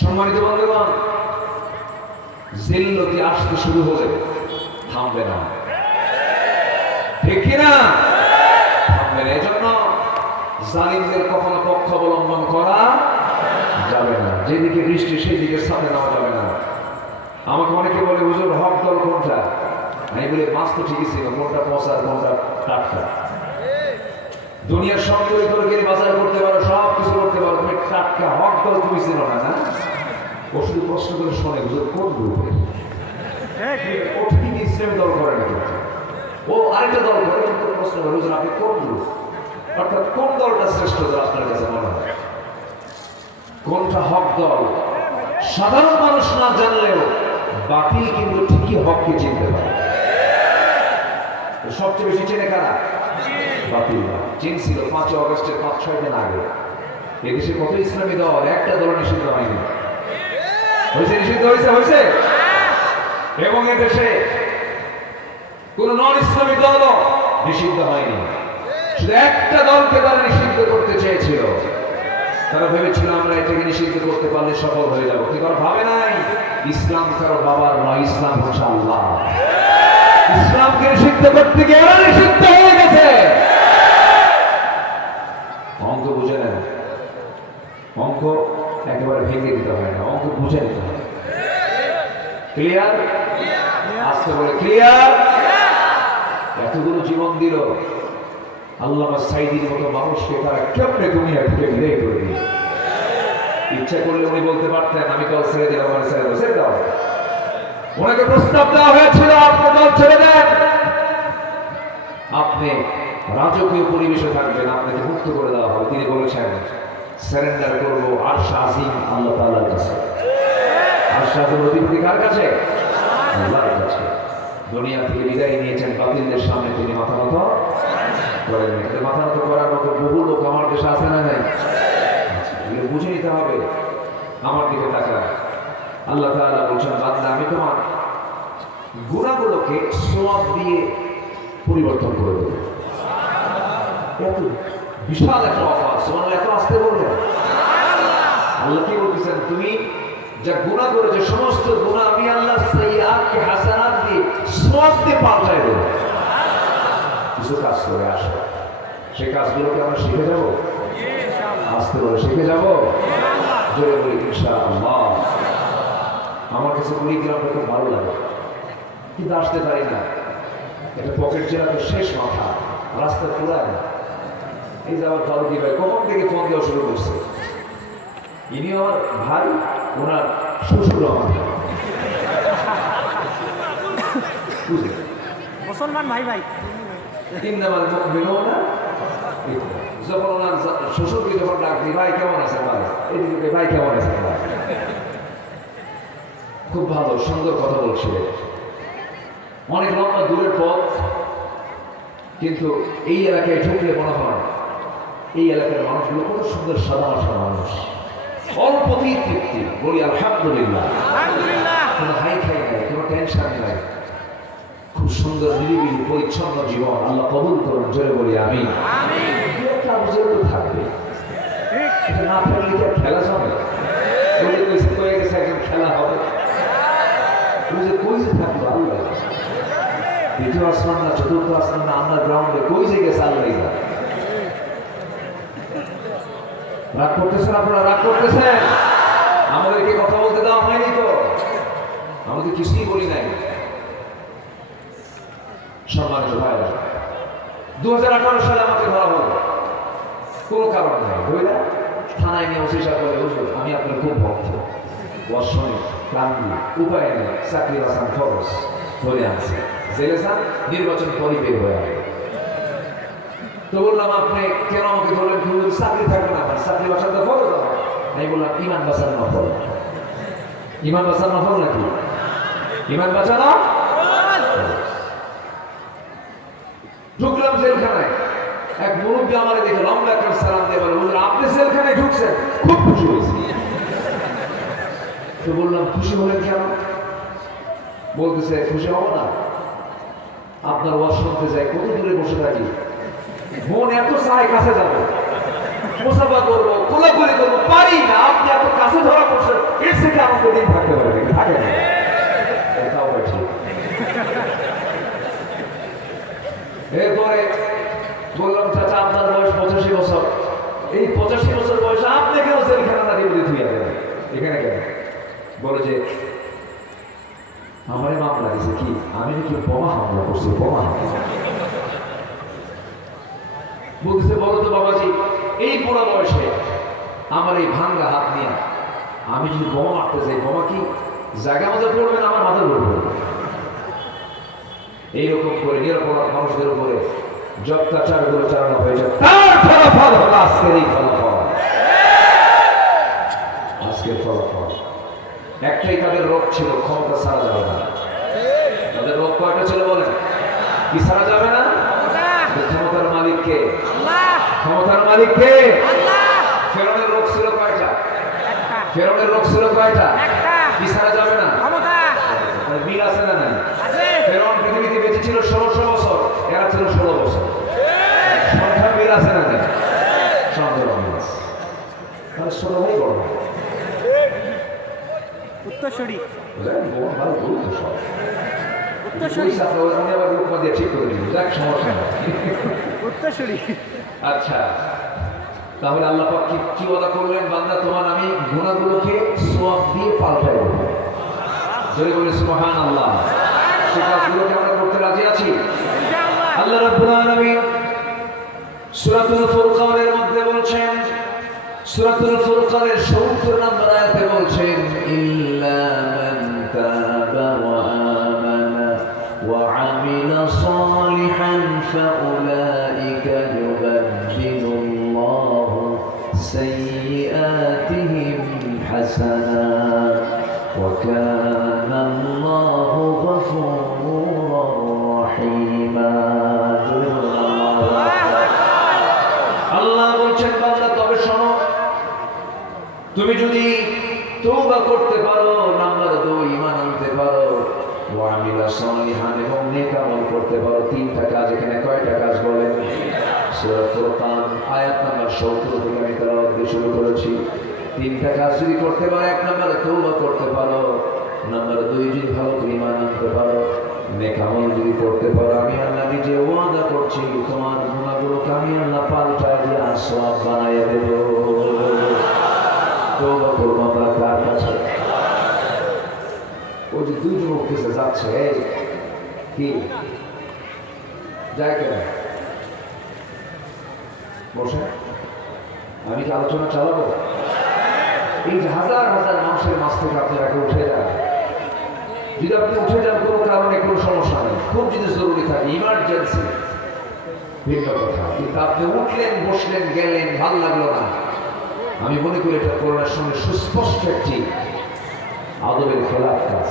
সম্মানিত বন্ধুগণ, জিল্লতি আসতে শুরু হলে থামবে না, ঠিক কিনা? থামবে না। এজন্য জালিমদের কখনো পক্ষ অবলম্বন করা যাবে না। যেদিকে বৃষ্টি সেই দিকে সামনে নেওয়া যাবে না। আমাকে অনেকে বলে, হুজুর হক দল কোনটা? আমি বলি, মাছ তো ঠিকই ছিল, কোনটা পচা কোনটা টাটকা। দুনিয়ার সব তরিতরকারি বাজার করতে পারো, সব কিছু করতে পারো, তুমি টাটকা হক দল তুমি ছিল না। না, ও শুধু প্রশ্ন করে শোনে, হুজুর কোন গ্রুপের? ও ঠিক ইসলামী দল করে না, ও আরেকটা দল করে, কিন্তু প্রশ্ন করে, হুজুর আপনি কোন গ্রুপ? অর্থাৎ কোন দলটা শ্রেষ্ঠ দল আপনার কাছে মনে হয়? কোনটা হক দল? সাধারণ মানুষ না জানলেও বাতিল কিন্তু ঠিকই হককে চিনতে পারে। সবচেয়ে বেশি চেনে কারা? বাতিল চিনছিল 5 অগস্টের 5-6 দিন আগে। এদেশে কত ইসলামী দল, একটা দল নিষিদ্ধ হয়নি। হয়েছে? নিষিদ্ধ হয়েছে? হয়েছে। এবং এদেশে কোন নন ইসলামী দলও নিষিদ্ধ হয়নি। শুধু একটা দলকে তারা নিষিদ্ধ করতে চেয়েছিল। তারা ভেবেছিল আমরা এটাকে নিষিদ্ধ করতে পারলে সফল হয়ে যাবো। কি তারা ভাবে নাই ইসলাম কারো বাবার নয়, ইসলাম হচ্ছে আল্লাহ। ইসলামকে নিষিদ্ধ করতে গিয়ে ওরা নিষিদ্ধ হয়ে গেছে। অঙ্ক বুঝে নেন, অঙ্ক একেবারে ভেঙে দিতে হয় না, অঙ্ক বুঝে নিতে হয়। ক্লিয়ার? আসতে বলে ক্লিয়ার। এতগুলো জীবন দিল আল্লামা সাইদির মতো মানুষকে, তারা কেমনে দুনিয়া থেকে বিদায় করে দিল। ইচ্ছা করলে উনি বলতে পারতেন, আমি দল ছেড়ে দিলাম, আমার ছেড়ে দাও। ওনাকে প্রস্তাব দেওয়া হয়েছিল, আপনি দল ছেড়ে দেন, আপনি রাজকীয় পরিবেশে থাকবেন, আপনাকে মুক্ত করে দেওয়া হবে। তিনি বলেছেন, সারেন্ডার করবো আরশ আজিম আল্লাহ তাআলার কাছে। আরশ আজিম অধিপতি কার কাছে? আল্লাহর কাছে। দুনিয়া থেকে বিদায় নিয়েছেন, বাতিলদের সামনে তিনি মাথা নত করেন। মাথা নত করার মতো বহু লোক আমার দেশে আছে না নাই? বুঝে নিতে হবে। আমার দিকে তাকান, আল্লাহ তাআলা বলছেন, বান্দা আমি তোমার গুনাহগুলোকে সওয়াব দিয়ে পরিবর্তন করে দেব। এত বিশাল একটা অফার, সুবহানাল্লাহ, এত আসতে বলবেন। আল্লাহ কি বলতেছেন, তুমি যা গুনাহ করেছো সমস্ত গুনাহ আমি আল্লাহ সাইয়্যাতকে হাসানাত দিয়ে সওয়াব দিয়ে পাল্টায় দেব। কিছু কাজ করে আসো, সেই কাজগুলোকে আমরা শিখে যাব। আসতে বলে শিখে যাব। জোরে বলি ইনশাআল্লাহ। আমার কাছে কুড়িগ্রামটা খুব ভালো লাগে, কিন্তু আসতে পারি না। এটা পকেট জেলা তো শেষ মাথা, রাস্তা পুরায়। এই যে আমার ফারুকি ভাই কখন থেকে ফোন দেওয়া শুরু করছে। ইনি আমার ভাই, ওনার শ্বশুর আমার মুসলমান ভাই ভাই। যখন ওনার শ্বশুরকে যখন ডাক দিই, ভাই কেমন আছে ভাই, এদিকে ভাই কেমন আছে ভাই, খুব ভালো সুন্দর কথা বলছে। অনেক লম্বা দূরের পথ, কিন্তু এই এলাকায় ঢুকলে মনে হয় এই এলাকার মানুষগুলো কত সুন্দর সাদা মাঠা মানুষ, অল্পতেই তৃপ্তি। বলি আলহামদুলিল্লাহ। কোনো হাই খাই নাই, কোনো টেনশন নাই, খুব সুন্দর নিরিবিলি পরিচ্ছন্ন জীবন আল্লাহ কবুল করুন। জোরে বলি আমি থাকবে। এটা না থাকলে খেলা যাবে, হয়ে গেছে একজন খেলা হবে। বুঝে কই যে থাকলো আল্লাহ, দ্বিতীয় আসমান না চতুর্থ আসমান না আন্ডারগ্রাউন্ডে কই যে গেছে আল্লাহ। রাগ করতেছেন আপনারা, রাগ করতেছেন? আমাদেরকে কথা বলতে দেওয়া হয়নি তো, আমাদের কিছুই বলি নাই। সম্মানিত ভাইরা, 2018 সালে আমাকে ধরা হলো, কোনো কারণ নাই, বুঝলা? থানায় নিয়ে ওসি সাহেব বলে, হুজুর আমি আপনার খুব ভক্ত, বর্ষণে কান্দি, উপায় নেই, চাকরি বাসান খরচ ধরে আনছে, জেলে যান, নির্বাচন পরে বের হয়ে আসবে। তো বললাম আপনি কেন আমাকে ধরলেন? চাকরি থাকবে না, চাকরি বাসাতে ফরজ হবে। আমি বললাম ইমান বাঁচানো নফল। ইমান বাঁচানো নফল নাকি? ইমান বাঁচানো। ঢুকলাম জেলখানায়, এক মুরব্বী আমার দেখে লম্বা একটা সালাম দিয়ে বলে, বললেন আপনি জেলখানায় ঢুকছেন, খুব খুশি হয়েছি। তো বললাম খুশি হলেন কেন? বলতেছে খুশি হব না, আপনার ওয়াজ শুনতে যাই, কত দূরে বসে থাকি, মন এত চায় কাছে যাবো, মুসাফা করবো, কোলাকুলি করবো, পারি না। আপনি এত কাছে ধরা পড়ছেন, এর থেকে আমাকে দিন থাকতে পারবে, থাকে না। এরপরে বললাম চাচা আপনার বয়স 85 বছর, এই 85 বছর বয়সে আপনি কেন জেলখানা না দিয়ে ধুয়ে দেবেন এখানে কেন? বলে যে আমারই মামলা দিয়েছে, কি আমি নাকি বোমা হামলা করছি, বোমা হামলা। বলতেছে বলো তো বাবাজি, এই পুরো বয়সে আমার এই ভাঙ্গা হাত নিয়ে আমি যদি বোমা মারতে যাই, বোমা কি জায়গা মতো পড়বে না আমার মাথার উপর পড়বে? এইরকম করে নিরাপরাধ মানুষদের উপরে যত্যাচারগুলো চালানো হয়েছে, তার ফলাফল হলো আজকের এই ফলাফল। আজকের ফলাফল একটাই, তাদের রোগ ছিল ক্ষমতা ছাড়া যাবে না। তাদের রোগ কয়টা ছিল বলেন? কি ছাড়া যাবে না? ক্ষমতার মালিক কে? ক্ষমতার মালিক কে? ফেরাউনের রোগ ছিল কয়টা? ফেরাউনের রোগ ছিল কয়টা? কি ছাড়া যাবে না? মিল আছে না নাই? ফেরাউন পৃথিবীতে বেঁচে ছিল 1600 বছর, এরা ছিল 16 বছর। সংখ্যা মিল আছে না নাই? সংখ্যা মিল আছে, তাহলে 16 ভাই বড় উত্তরসূরি ভালো বলতো সব উত্তরসূরি আমি আবার লোক দিয়ে ঠিক করে দিই, যাক সমস্যা নেই। উত্তরসূরি। আচ্ছা, তাহলে আল্লাহ পাক কি ওয়াদা করলেন? বান্দা তোমার আমি গুনাহগুলোকে সওয়াব দিয়ে পাল্টাই দেব। যদি বলি সুবহানাল্লাহ, সেই কাজগুলোকে আমরা করতে রাজি আছি ইনশাআল্লাহ। আল্লাহ রাব্বুল আলামিন সূরাতুল ফুরকানের মধ্যে বলছেন, সূরাতুল ফুরকানের ৭০ নম্বর আয়াতে বলছেন, ইল্লা মান তাবা ওয়া আমানা ওয়া আমিলা সালিহান ফাউলাইকা ইউবাদদিলুল্লাহু সাইয়্যাতিহিম হাসানাত ওয়া কানা আল্লাহু গফুরুর রহিমা। আল্লাহ বলছেন বান্দা তবে শোনো, তুমি যদি তওবা করতে পারো, নাম্বার 2 ঈমান আনতে পারো, ওয়া আমিলা সালিহান এবং নেক আমল করতে পারো। 3টা কাজ। এখানে কয়টা কাজ বলেন? সূরা ফুরকান আয়াত নাম্বার 70 থেকে আমি তেলাওয়াত দিয়ে শুরু করেছি। 3টা কাজ যদি করতে পারো, 1 নম্বরে তওবা করতে পারো, নাম্বার 2 যদি ভালো করে ঈমান আনতে পারো, নেক আমল যদি করতে পারো, আমি আল্লাহ নিজে ওয়াদা করছি তোমার গুনাহগুলোকে আমি আল্লাহ পাল্টায় দিয়ে সওয়াব বানাইয়া দেব। তওবা করবো আমরা কার কাছে? ওই যে 2 যুবক কেসে যাচ্ছে, এই কি যায় কেন? বসে আমি কি আলোচনা চালাবো? এই যে হাজার হাজার মানুষের মাঝ থেকে আপনারা উঠে যান, যদি আপনি উঠে যান কোনো কারণে, কোনো সমস্যা নেই, খুব যদি জরুরি থাকে, ইমার্জেন্সি, ভিন্ন কথা। কিন্তু আপনি উঠলেন, বসলেন, গেলেন, ভাল লাগলো না, আমি মনে করি এটা করোনার সঙ্গে সুস্পষ্ট একটি আদবের খেলাফ কাজ।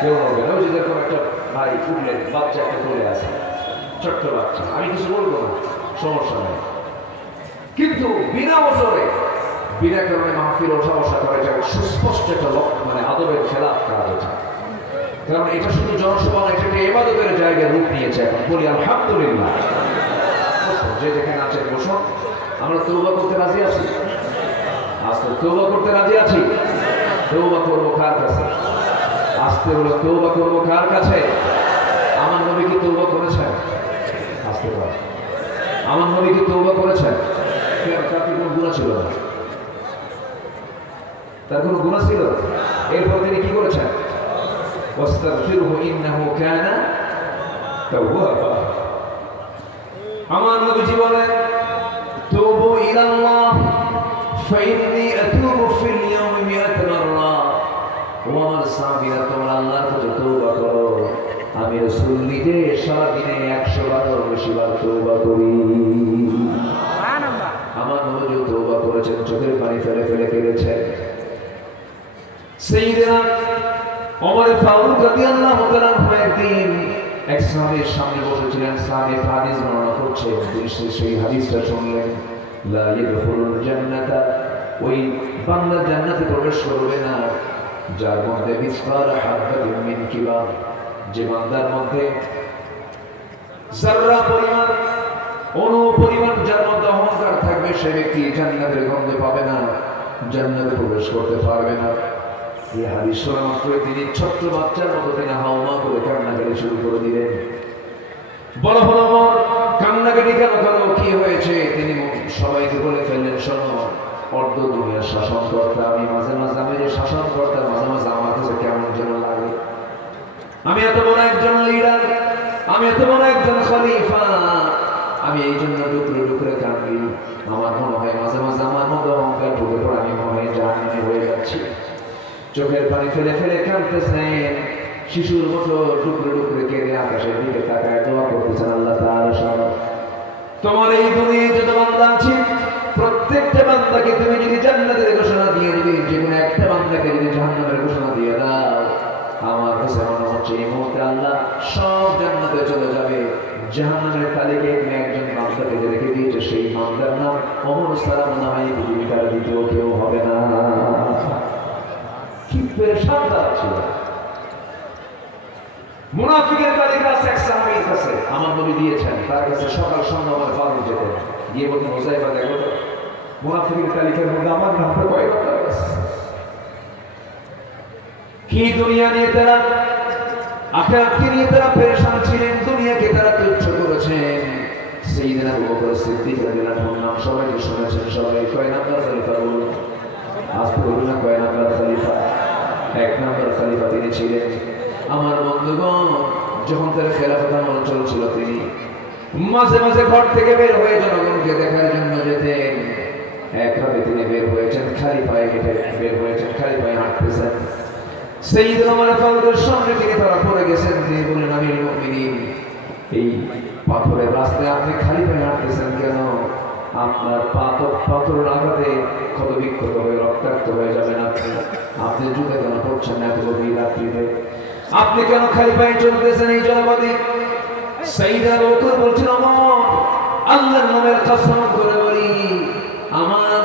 কেউ হবে না। ওই যে দেখুন একটা ভাই উঠলেন, বাচ্চা একটা চলে আসে, ছোট্ট বাচ্চা, আমি কিছু বলবো না, সমস্যা নেই, কিন্তু বিনা অজরে বিনা কারণে মাহফিল ওঠা বসা করে, এটা সুস্পষ্ট একটা মানে আদবের খেলাফ কাজ এটা। কারণ এটা শুধু জনসভা না, এটা ইবাদতের জায়গায় রূপ নিয়েছে। এখন বলি আলহামদুলিল্লাহ। যে যেখানে আছেন বসুন, আমরা তওবা করতে রাজি আছি, আজকে তওবা করতে রাজি আছি। তওবা করবো কার কাছে? আসতে বলে তওবা করবো কার কাছে? আমার নবী কি তওবা করেছেন? আসতে পারে। আমার নবী কি তওবা করেছেন? তার কি কোনো গুনাহ ছিল না? তার কোনো গুনাহ ছিল? এরপর তিনি কি করেছেন? ওয়াস্তাগফিরহু ইন্নাহু কানা তাওয়াবা। আমার নবীজি বলেন তুবু ইলাল্লাহ ফাইন্নী আতুবু ফিল ইয়াউমি মিআত মাররা। ও আমার সাহাবীরা, তোমরা আল্লাহর কাছে তওবা করো, আমি রাসূল নিজে সারাদিনে 100 বারের বেশি বার তওবা করি। আমার নবী তওবা করেছেন, চোখের পানি ফেলে ফেলে কেঁদেছেন। সাইয়েদনা ওমর ফারুক রাদিয়াল্লাহু তাআলা একদিন এক সাহাবীর সামনে বসেছিলেন। সাহাবী হাদিস বর্ণনা করছে, তিনি সেই হাদিসটা শুনলেন, লা ইয়াদখুলুল জান্নাতা, ওই বান্দা জান্নাতে প্রবেশ করবে না যার মধ্যে মিসকাল হাববাতিন মিন কিবার, যে বান্দার মধ্যে যাররা পরিমাণ অনু পরিমাণ যার মধ্যে অহংকার থাকবে, সে ব্যক্তি জান্নাতের গন্ধ পাবে না, জান্নাতে প্রবেশ করতে পারবে না। এই হাদিস শোনা মাত্র তিনি ছোট্ট বাচ্চার মতো তিনি হাওমা করে কান্নাকাটি শুরু করে দিলেন। বড় বড় কান্নাকাটি কেন করো, কি হয়েছে? তিনি সবাইকে বলে ফেললেন, শোনো, অর্ধ দুনিয়ার শাসনকর্তা আমি, মাঝে মাঝে আমি যে শাসনকর্তা, মাঝে মাঝে আমার কাছে কেমন যেন লাগে। আমি এত বড় একজন লিডার, আমি এত বড় একজন খলিফা, আমি এই জন্য ডুকরে ডুকরে কাঁদি। আমার মনে হয় মাঝে মাঝে আমার মতো অহংকার ঢুকে পড়ে আমি মনে হয় জাহান্নামী হয়ে যাচ্ছি। চোখের পানি ফেলে ফেলে কাঁদতেছেন, শিশুর মতো টুকরে টুকরে কেঁদে আকাশের দিকে তাকায় দোয়া করতেছেন, আল্লাহ তাআলা শোনো, তোমার এই দুনিয়ায় যত বান্দা আছে প্রত্যেকটা বান্দাকে তুমি যদি জান্নাতের ঘোষণা দিয়ে দিবে, যে কোনো একটা বান্দাকে যদি জাহান্নামের ঘোষণা দিয়ে দাও, আমার কাছে মনে হচ্ছে এই মুহূর্তে আল্লাহ সব জান্নাতে চলে যাবে। জাহান্নামের তালিকায় তুমি একজন বান্দাকে যে রেখে দিয়েছে, সেই বান্দার নাম ওমর সালাম নামে পৃথিবীর দ্বিতীয় কেউ হবে না। কি পেরেশান তারা ছিল। মুনাফিকের তালিকা আছে এক সাহাবীর কাছে, আমার নবী দিয়েছেন, তার কাছে সকাল সন্ধ্যা আমার ফারুক যেতেন, গিয়ে বলতেন, হুযায়ফা দেখো তো মুনাফিকের তালিকার মধ্যে আমার নামটা কয় নম্বর আছে। কি দুনিয়া নিয়ে তারা, আখিরাতকে নিয়ে তারা পেরেশান ছিলেন, দুনিয়াকে তারা তুচ্ছ করেছেন। সাইয়েদনা আবু বকর সিদ্দিক রাদিয়াল্লাহু আনহু নাম সবাই শুনেছেন, সবাই কয় নাম্বার খলিফা বলুন, আজ তো বলুন না কয় নাম্বার খলিফা? 1 নাম্বার খলিফা তিনি ছিলেন। আমার বন্ধুগণ, যখন তার খেলাফত আমল চলছিল, তিনি মাঝে মাঝে ঘর থেকে বের হয়ে জনগণকে দেখার জন্য যেতেন। এক রাতে তিনি বের হয়েছেন, খালি পায়ে হেঁটে বের হয়েছেন, খালি পায়ে হাঁটতেছেন। সাইয়েদনা ওমর ফারুকের সামনে থেকে তারা পড়ে গেছেন। তিনি বললেন, আমিরুল মুমিনিন, এই পাথরের রাস্তায় আপনি খালি পায়ে হাঁটতেছেন কেন? আপনার পাথরের আঘাতে ক্ষত বিক্ষত হয়ে রক্তাক্ত হয়ে যাবেন আপনি। আপনি জুতা কেন পড়ছেন না এত গভীর রাত্রিতে? আপনি কেন খালি পায়ে চলতেছেন এই জনপদে? সাইয়েদনা আবু বকর বলছেন, ওমর, আল্লাহর নামের কসম করে বলি, আমার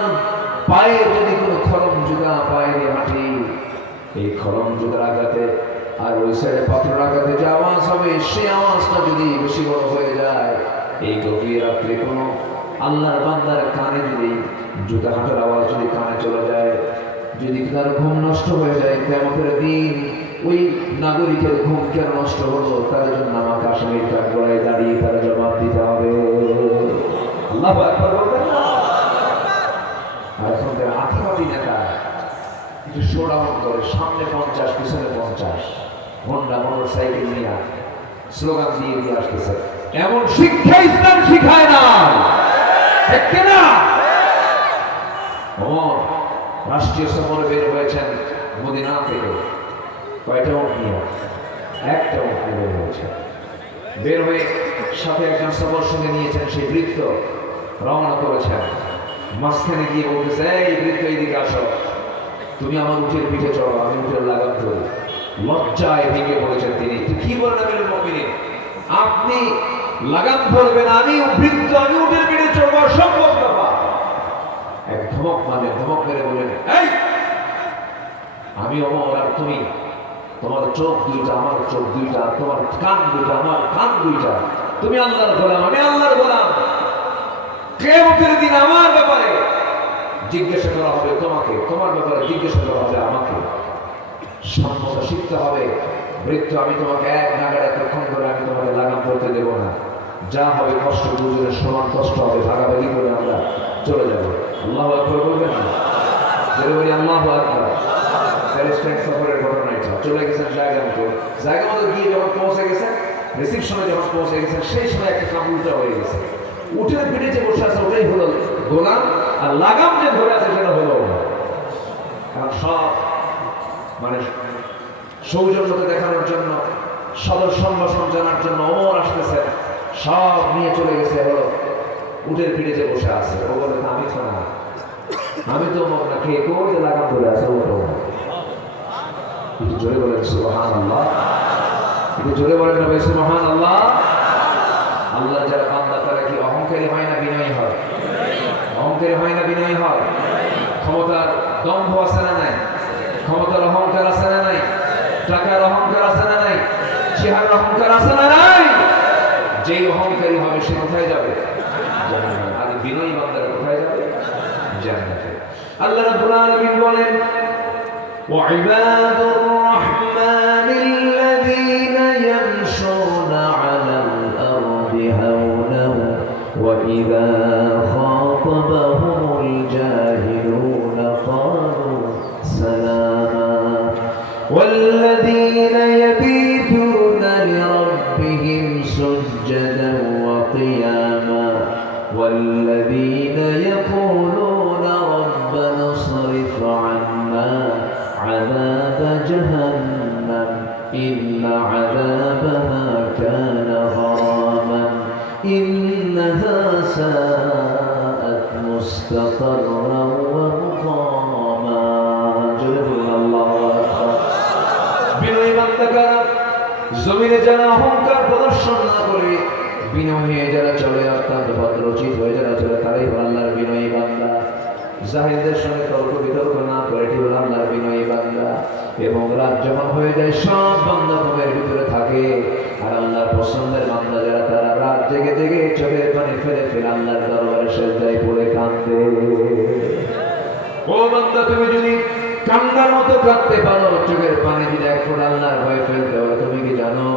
পায়ে যদি কোনো খরম জুতা পায়ে দিয়ে হাঁটি, এই খরম জুতার আঘাতে আর ওই সাইডে পাথরের আঘাতে যে আওয়াজ হবে, সেই আওয়াজটা যদি বেশি বড় হয়ে যায়, এই গভীর রাত্রে কোনো আল্লাহর বান্দার কানে যদি জুতা হাঁটার আওয়াজ যদি কানে চলে যায়, যদি তার ঘুম নষ্ট হয়ে যায়, কিয়ামতের দিন ওই নাগরিকের ঘুম কেন নষ্ট হলো, তার জন্য আমাকে আসামির কাঠগড়ায় দাঁড়িয়ে তার জবাব দিতে হবে। আল্লাহু আকবার বলবেন না? আর এখন তার আত্মবাদী নেতা একটু শোডাউন করে, সামনে 50 পিছনে 50 হোন্ডা মোটর সাইকেল নিয়ে স্লোগান দিয়ে দিয়ে আসতেছে। এমন শিক্ষা ইসলাম শিখায় না, ঠিক না? ওমর রাষ্ট্রীয় সফরে বের হয়েছেন মদিনা থেকে, কয়টা উট নিয়ে? একটা উট নিয়ে বের হয়েছে। বের হয়ে সাথে একজন সফর সঙ্গে নিয়েছেন, সেই বৃদ্ধ রওনা করেছেন। মাঝখানে গিয়ে বলতেছে, এই বৃদ্ধ এইদিকে আসো, তুমি আমার উটের পিঠে চড়ো, আমি উটের লাগাম ধরি। লজ্জায় ভেঙে বলেছেন তিনি, কি বলেন আমিরুল মুমিনিন, আপনি লাগাম ধরবেন, আমি বৃদ্ধ, আমি উটের পিঠে চড়বো, সম্ভব ব্যাপার। এক ধমক মানে ধমক মেরে বলেন, এই আমি ওমর আর তুমি, তোমার চোখ দুইটা আমার চোখ দুইটা, তোমার কান দুইটা আমার কান দুইটা, তুমি আল্লাহর গোলাম, আমি আল্লাহর গোলাম। কিয়ামতের দিন আমার ব্যাপারে জিজ্ঞাসা করা হবে তোমাকে, তোমার ব্যাপারে জিজ্ঞাসা করা হবে আমাকে। সম্মত শিখতে হবে। বৃত্ত আমি তোমাকে এক নাগাড়ে এতক্ষণ করে আমি তোমাকে লাগাম করতে দেব না, যা হবে কষ্ট দুজনের সমান কষ্ট হবে, ভাগাভাগি করে আমরা চলে যাবো। আল্লাহু আকবার বলবেন না? যেটা বলি আল্লাহু আকবার। প্যালেস্টাইন সফরের ঘটনা এটা। চলে গেছেন জায়গা মতো গিয়ে যখন পৌঁছে গেছেন, রিসিপশনে যখন পৌঁছে গেছেন, সেই সময় একটা কাপ উল্টা হয়ে গেছে। উঠে পিঠে যে বসে আছে ওটাই হলো গোলাম, আর লাগাম যে ধরে আছে সেটা হলো কারণ সব মানে সৌজন্যতা দেখানোর জন্য, সদর সম্ভাষণ জানার জন্য ওমর আসতেছে, সব নিয়ে চলে গেছে হলো উঠের পিঠে যে বসে আছে। ও বলে আমি তো না, আমি তো ওমর না, কে কোন যে লাগাম ধরে আছে ওটা। একটু জোরে বলেন সুবহানাল্লাহ, একটু জোরে বলেন না ভাই সুবহানাল্লাহ। আল্লাহর যারা বান্দা তারা কি অহংকারী হয় না বিনয়ী হয়? অহংকারী হয় না বিনয়ী হয়? ক্ষমতার দম্ভ আছে না নাই? ক্ষমতার অহংকার আছে না নাই? টাকার অহংকার আছে না নাই? চেহারার অহংকার আছে না নাই? যেই অহংকারী হবে সে কোথায় যাবে? জান্নাতে। আর বিনয়ী বান্দারা কোথায় যাবে? জান্নাতে। আল্লাহ রাব্বুল আলামিন বলেন وعباد الرحمن الذين يمشون على الأرض هونا وإذا خاطبهم الجاهلون قالوا سلاما والذين يبيتون لربهم سجدا وقياما والذين يقولون ربنا اصرف عنا عذاب جهنم إن عذابها كان غراما إنها ساءت مستقرا ومقاما جل الله أكبر বিনয়ী বান্দারা জমিনে যারা অহংকার প্রদর্শন না করে বিনয়ী হয়ে যারা চলে, অর্থাৎ ভদ্রচিত হয়ে যারা চলে, তারাই হলো আল্লাহর বিনয়ী বান্দা। জাহিলদের সঙ্গে তর্ক বিতর্ক না করে এটি হলো আল্লাহর বিনয়ী বান্দা। এবং রাত যখন হয়ে যায় সব বান্দা ঘুমের ভিতরে থাকে, আর আল্লাহর পছন্দের বান্দা যারা তারা রাত জেগে জেগে চোখের পানি ফেলে ফেলে আল্লাহর দরবারে সেজদায় পড়ে কাঁদে। ও বান্দা, তুমি যদি কান্দার মতো কাঁদতে পারো, চোখের পানি যদি এক ফোঁটা আল্লাহর ভয়ে ফেলতে পারো, তুমি কি জানো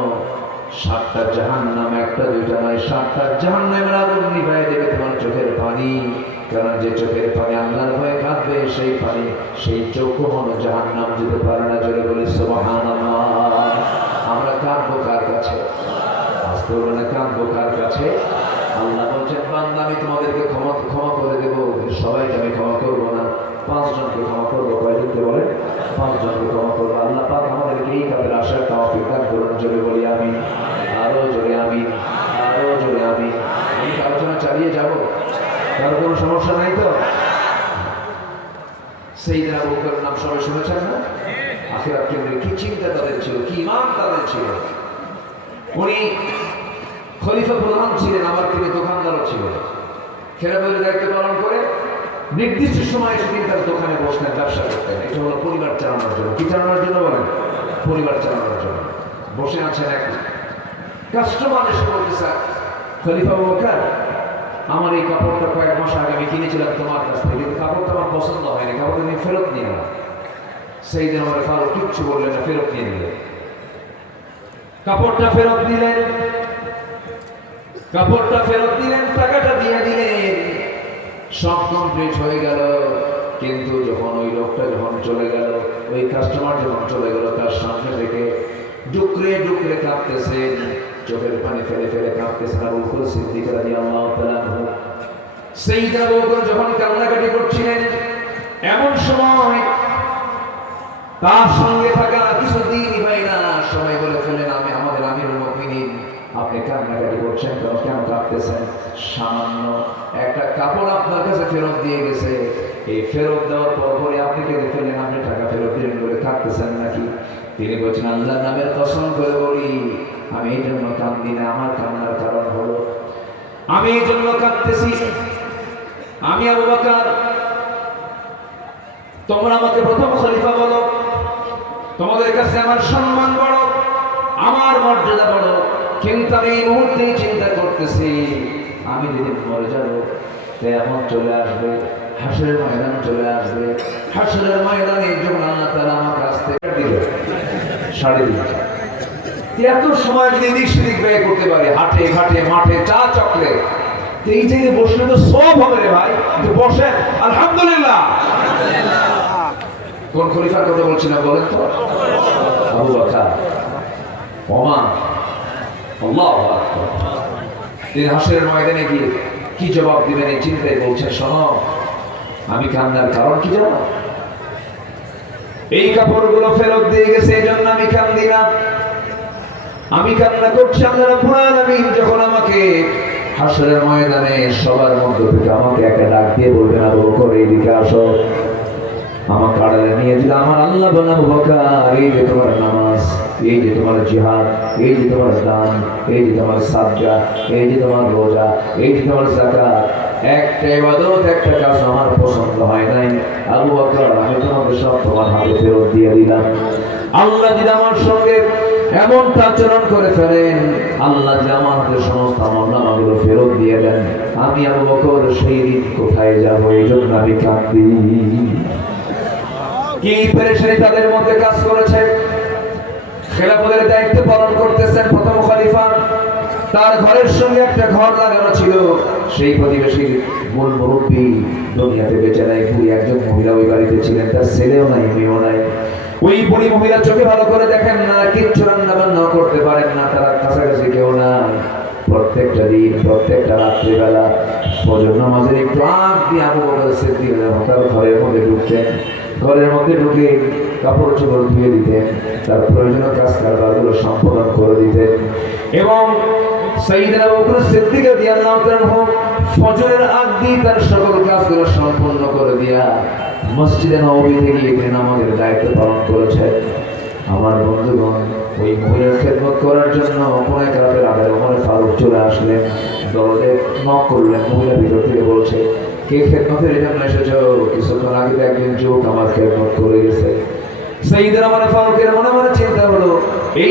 7টা জাহান্নাম, একটা দুইটা নয়, 7টা জাহান্নামের আগুন নিভাই দেবে তোমার চোখের পানি। কারণ যে চোখের পানি আল্লাহর ভয়ে কাঁদবে, সেই পানি, সেই চোখ কখনো জাহান্নাম যেতে পারে না। জোরে বলি সুবহানাল্লাহ। আমরা কাঁদবো কার কাছে? আস্তে বলে কাঁদবো কার কাছে? আল্লাহ বলছেন বান্দা আমি তোমাদেরকে ক্ষমা করে দেবো, সবাইকে আমি ক্ষমা করবো না, 5 জনকে ক্ষমা করবো। কয়জনকে বলে? 5 জনকে ক্ষমা করবো। আল্লাহ পাক আমাদেরকে এই কাজের আশার তৌফিক দান করুন। জোরে বলি আমিন, আরো জোরে আমিন, আরো জোরে আমিন। আমি আলোচনা চালিয়ে যাব, কারো কোনো সমস্যা নাই তো? সাইয়েদনা আবু বকর নাম সবাই শুনেছেন না? আখিরাত কেন্দ্রে কি চিন্তা তাদের ছিল, কি ঈমান তাদের ছিল। উনি খলিফা প্রধান ছিলেন, আবার তিনি দোকানদারও ছিলেন। খেলাধুলার দায়িত্ব পালন করে নির্দিষ্ট সময় এসে তিনি তার দোকানে বসতেন, ব্যবসা করতেন। এটা হলো পরিবার চালানোর জন্য। কি চালানোর জন্য বলেন? পরিবার চালানোর জন্য। বসে আছেন, এক কাস্টমার এসে বলতেছে খলিফা আবু বকর, আমার এই কাপড়টা কয়েক মাস আগে আমি কিনেছিলাম তোমার কাছ থেকে, কিন্তু কাপড়টা আমার পছন্দ হয়নি, কাপড়টা তুমি ফেরত নিয়ে না। সেই দিন আমার ফারুক কিচ্ছু বললেন না, ফেরত নিয়ে নিলেন। কাপড়টা ফেরত দিলেন, কাপড়টা ফেরত দিলেন, টাকাটা দিয়ে দিলেন, সব কমপ্লিট হয়ে গেল। কিন্তু যখন ওই লোকটা যখন চলে গেল, ওই কাস্টমার যখন চলে গেল, তার সামনে থেকে ডুকরে ডুকরে কাঁপতেছেন, চোখের পানি ফেলে ফেলে কাঁপতেছেন আবু বকর সিদ্দিক রাদিয়াল্লাহু তাআলা আনহু। সাইয়েদনা আবু বকর যখন কান্নাকাটি করছিলেন, এমন সময় তার সঙ্গে থাকা কিছু দিনই ভাইরা সবাই বলে ফেলেন, আমি আমাদের আমিরুল মুমিনিন, আপনি কান্নাকাটি করছেন কেন কাঁপতেছেন? সামান্য একটা কাপড় আপনার কাছে ফেরত দিয়ে গেছে, এই ফেরত দেওয়ার পরে আপনি কেঁদে ফেললেন, আপনি টাকা ফেরত দিলেন বলে কাঁদতেছেন নাকি? তিনি বলছেন আল্লাহর নামের কসম করে বলি, আমি এই জন্য কাঁদি না, আমার কান্নার কারণ হলো আমি এই জন্য কাঁদতেছি, আমি আবু বকর, তোমরা আমাকে প্রথম খলিফা বলো, তোমাদের কাছে আমার সম্মান বড়, আমার মর্যাদা বড়, কিন্তু আমি এই মুহূর্তে চিন্তা করতেছি আমি যেদিন মরে যাব, তেমন চলে আসবে, হাসরের ময়দান চলে আসবে, হাসরের ময়দানে যখন আল্লাহ তাআলা আমার কাছ থেকে দিবে, 3:30। এত সময় যদি এদিক সেদিক ব্যয় করতে পারে, হাটে ঘাটে মাঠে চা চকলেট, এই জায়গায় বসলে তো সব হবে রে ভাই। তো বসেন, আলহামদুলিল্লাহ। কোন খলিফার কথা বলছি না বলেন তো? আবু বকর, ওমর, আল্লাহু আকবার। তিনি হাসরের ময়দানে গিয়ে কি জবাব দিবেন এই চিন্তায় বলছেন, শোনো, আমি কান্নার কারণ কি জানো? এই কাপড়গুলো ফেরত দিয়ে গেছে, এই জন্য আমি কান্দি না। আমি কান্না করছি আল্লাহ রাব্বুল আলামিন যখন আমাকে হাসরের ময়দানে সবার মধ্য থেকে আমাকে একা ডাক দিয়ে বলবেন, আবু বকর এইদিকে আসো। আমাকে আড়ালে নিয়ে দিলে আমার আল্লাহ বলেন, আবু বকর, এই যে তোমার নামাজ, এই যে তোমার জিহাদ, এই যে তোমার দান, এই যে তোমার সাদকা, এই যে তোমার রোজা, এই যে তোমার যাকাত, একটা ইবাদত একটা কাজ আমার পছন্দ হয় নাই। আবু বকর, আমি তোমাকে সব তোমার হাতে ফেরত দিয়ে দিলাম। আল্লাহ যদি আমার সঙ্গে এমন আচরণ করে ফেলেন, আল্লাহ যদি আমার হাতে সমস্ত আমলনামাগুলো ফেরত দিয়ে দেন, আমি আবু বকর সেই দিন কোথায় যাব? এই জন্য আমি কাঁদি। কি পেরেশানি তাদের মধ্যে কাজ করেছে। খেলাফতের দায়িত্ব পালন করতেছেন প্রথম খলিফা, তার ঘরের সঙ্গে একটা ঘর লাগানো ছিল। সেই প্রতিবেশীর মূল মুরব্বী দুনিয়াতে বেঁচে নাই, বুড়ি একজন মহিলা ওই বাড়িতে ছিলেন, তার ছেলেও নাই মেয়েও নাই। ওই বুড়ি মহিলা চোখে ভালো করে দেখেন না, কিচ্ছু রান্না বান্না করতে পারেন না, তারা কাছাকাছি কেউ নাই। প্রত্যেকটা দিন প্রত্যেকটা রাত্রিবেলা ফজর নামাজের একটু আগ দিয়ে আবু বকর সিদ্দিক তার ঘরের মধ্যে ঢুকতেন। ঘরের মধ্যে ঢুকে কাপড় চোপড় ধুয়ে দিতেন, তার প্রয়োজনীয় কাজ কারবারগুলো সম্পাদন করে দিতেন। এবং সাইয়েদনা আবু বকর সিদ্দিক রাদিয়াল্লাহু তাআলা ফজরের আগ দিয়ে তার সকল কাজগুলো সম্পন্ন করে দিয়া মসজিদে নববীতে গিয়ে তিনি নামাজের দায়িত্ব পালন করেছেন। আমার বন্ধুগণ, ওই মহিলার খেদমত করার জন্য কোনো এক রাতের আগে ওমর ফারুক চলে আসলেন, দরজে নক করলেন। মহিলা ভিতর থেকে বলছে, কে খেদমতের জন্য এসেছো? কিছুক্ষণ আগে একজন যুবক আমার খেদমত করে গেছে। সাইয়েদনা ওমর ফারুকের মনে মনে চিন্তা হলো, এই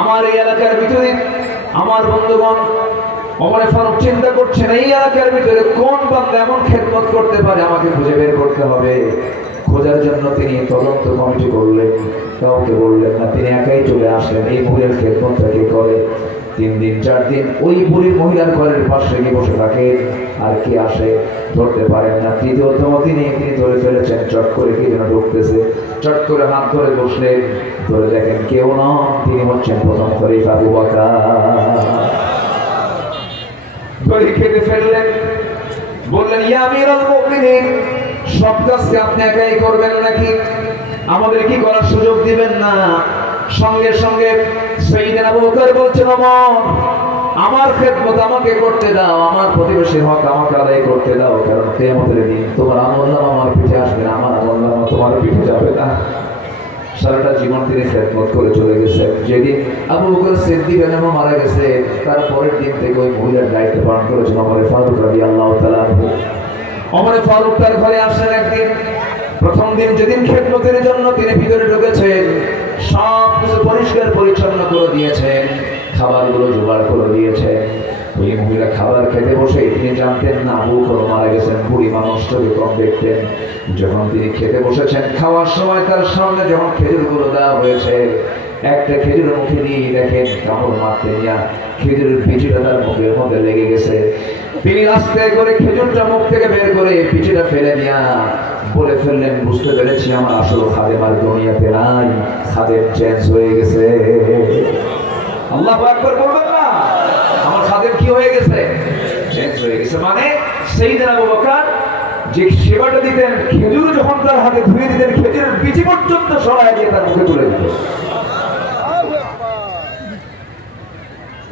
আমার এই এলাকার ভিতরে আমার বন্ধুগণ ওমর ফারুক চিন্তা করছেন, এই এলাকার ভিতরে কোন বান্দা এমন খেদমত করতে পারে, আমাকে খুঁজে বের করতে হবে। খোঁজার জন্য তিনি তদন্ত কমিটি করলেন, কাউকে বললেন না, তিনি একাই চলে আসলেন। এই মহিলার খেদমতটা কে করে? 3 দিন 4 দিন ওই বুড়ির মহিলার ঘরের পাশে গিয়ে বসে থাকে, আর কি আসে ধরতে পারেন না। তৃতীয়তম তিনি ধরে ফেলেছেন, চট করে কি যেন ঢুকতেছে, চট করে হাত ধরে বসলেন, ধরে দেখেন কেউ নন, তিনি হচ্ছেন প্রথম খলিফা আবু বকর। ধরে খেতে ফেললেন, বললেন, ইয়া আমিরুল মুমিনিন, সব কাজ কি আপনি একাই করবেন নাকি? আমাদের কি করার সুযোগ দিবেন না? সঙ্গে সঙ্গে সাইয়েদনা আবু বকর বলছেন, ওমর, আমার খেদমত আমাকে করতে দাও, আমার প্রতিবেশীর হক আমাকে আদায় করতে দাও, কারণ কিয়ামতের দিন তোমার আমলনামা আমার পিঠে আসবে না, আমার আমলনামা তোমার পিঠে যাবে না। সারাটা জীবন তিনি খেদমত করে চলে গেছে। যেদিন আবু বকর সিদ্দিক রাদিয়াল্লাহু মারা গেছে, তার পরের দিন থেকে ওই মহিলার দায়িত্ব পালন করেছেন ওমর ফারুক রাদিয়াল্লাহু তাআলা। ওমর ফারুক তার ঘরে আসলেন একদিন। প্রথম দিন যেদিন খেদমতের জন্য তিনি ভিতরে ঢুকেছেন, সব কিছু পরিষ্কার পরিচ্ছন্ন করে দিয়েছেন, খাবারগুলো জোগাড় করে দিয়েছেন। ওই মহিলা খাবার খেতে বসে তিনি জানতেন না আবু বকর মারা গেছেন, বুড়ি মানুষটাকে কম দেখতেন। যখন তিনি খেতে বসেছেন, খাওয়ার সময় তার সামনে যখন খেজুরগুলো দেওয়া হয়েছে, একটা খেজুরের মুখে দিয়ে দেখেন কামড় মারতে নিয়ে খেজুরের বিচিটা তার মুখের মধ্যে লেগে গেছে। তিনি আস্তে করে খেজুরটা মুখ থেকে বের করে বিচিটা ফেলে দিয়া বলে ফেললেন, বুঝতে পেরেছি আমার আসল খাদেম আর দুনিয়াতে নাই, খাদেম চেঞ্জ হয়ে গেছে। আল্লাহু আকবার বলবেন না? আমার খাদেম কি হয়ে গেছে? চেঞ্জ হয়ে গেছে। মানে সাইয়েদনা আবু বকর যে সেবাটা দিতেন, খেজুর যখন তার হাতে ধুয়ে দিতেন, খেজুরের বিচি পর্যন্ত সরায় দিয়ে তার মুখে তুলে দিতেন।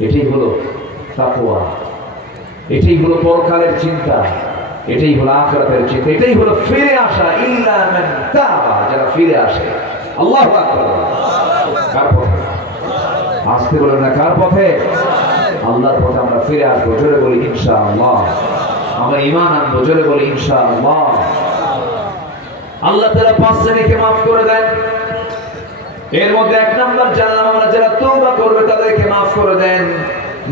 এটাই হলো তাকওয়া, এটাই হলো পরকালের চিন্তা, এটাই হলো আখিরাতের চিন্তা, এটাই হলো ফিরে আসা। ইল্লা মান তাবা, যারা ফিরে আসে। আল্লাহু আকবার। কার পথে? আসতে বলেন না, কার পথে? আল্লাহর পথে আমরা ফিরে আসবো। জোরে বলি ইনশাআল্লাহ। আমরা ঈমান আনবো, জোরে বলি ইনশাআল্লাহ। আল্লাহ তাআলা 5 শ্রেণীকে মাফ করে দেন। এর মধ্যে 1 নাম্বার জানলাম আমরা, যারা তওবা করবে তাদেরকে মাফ করে দেন।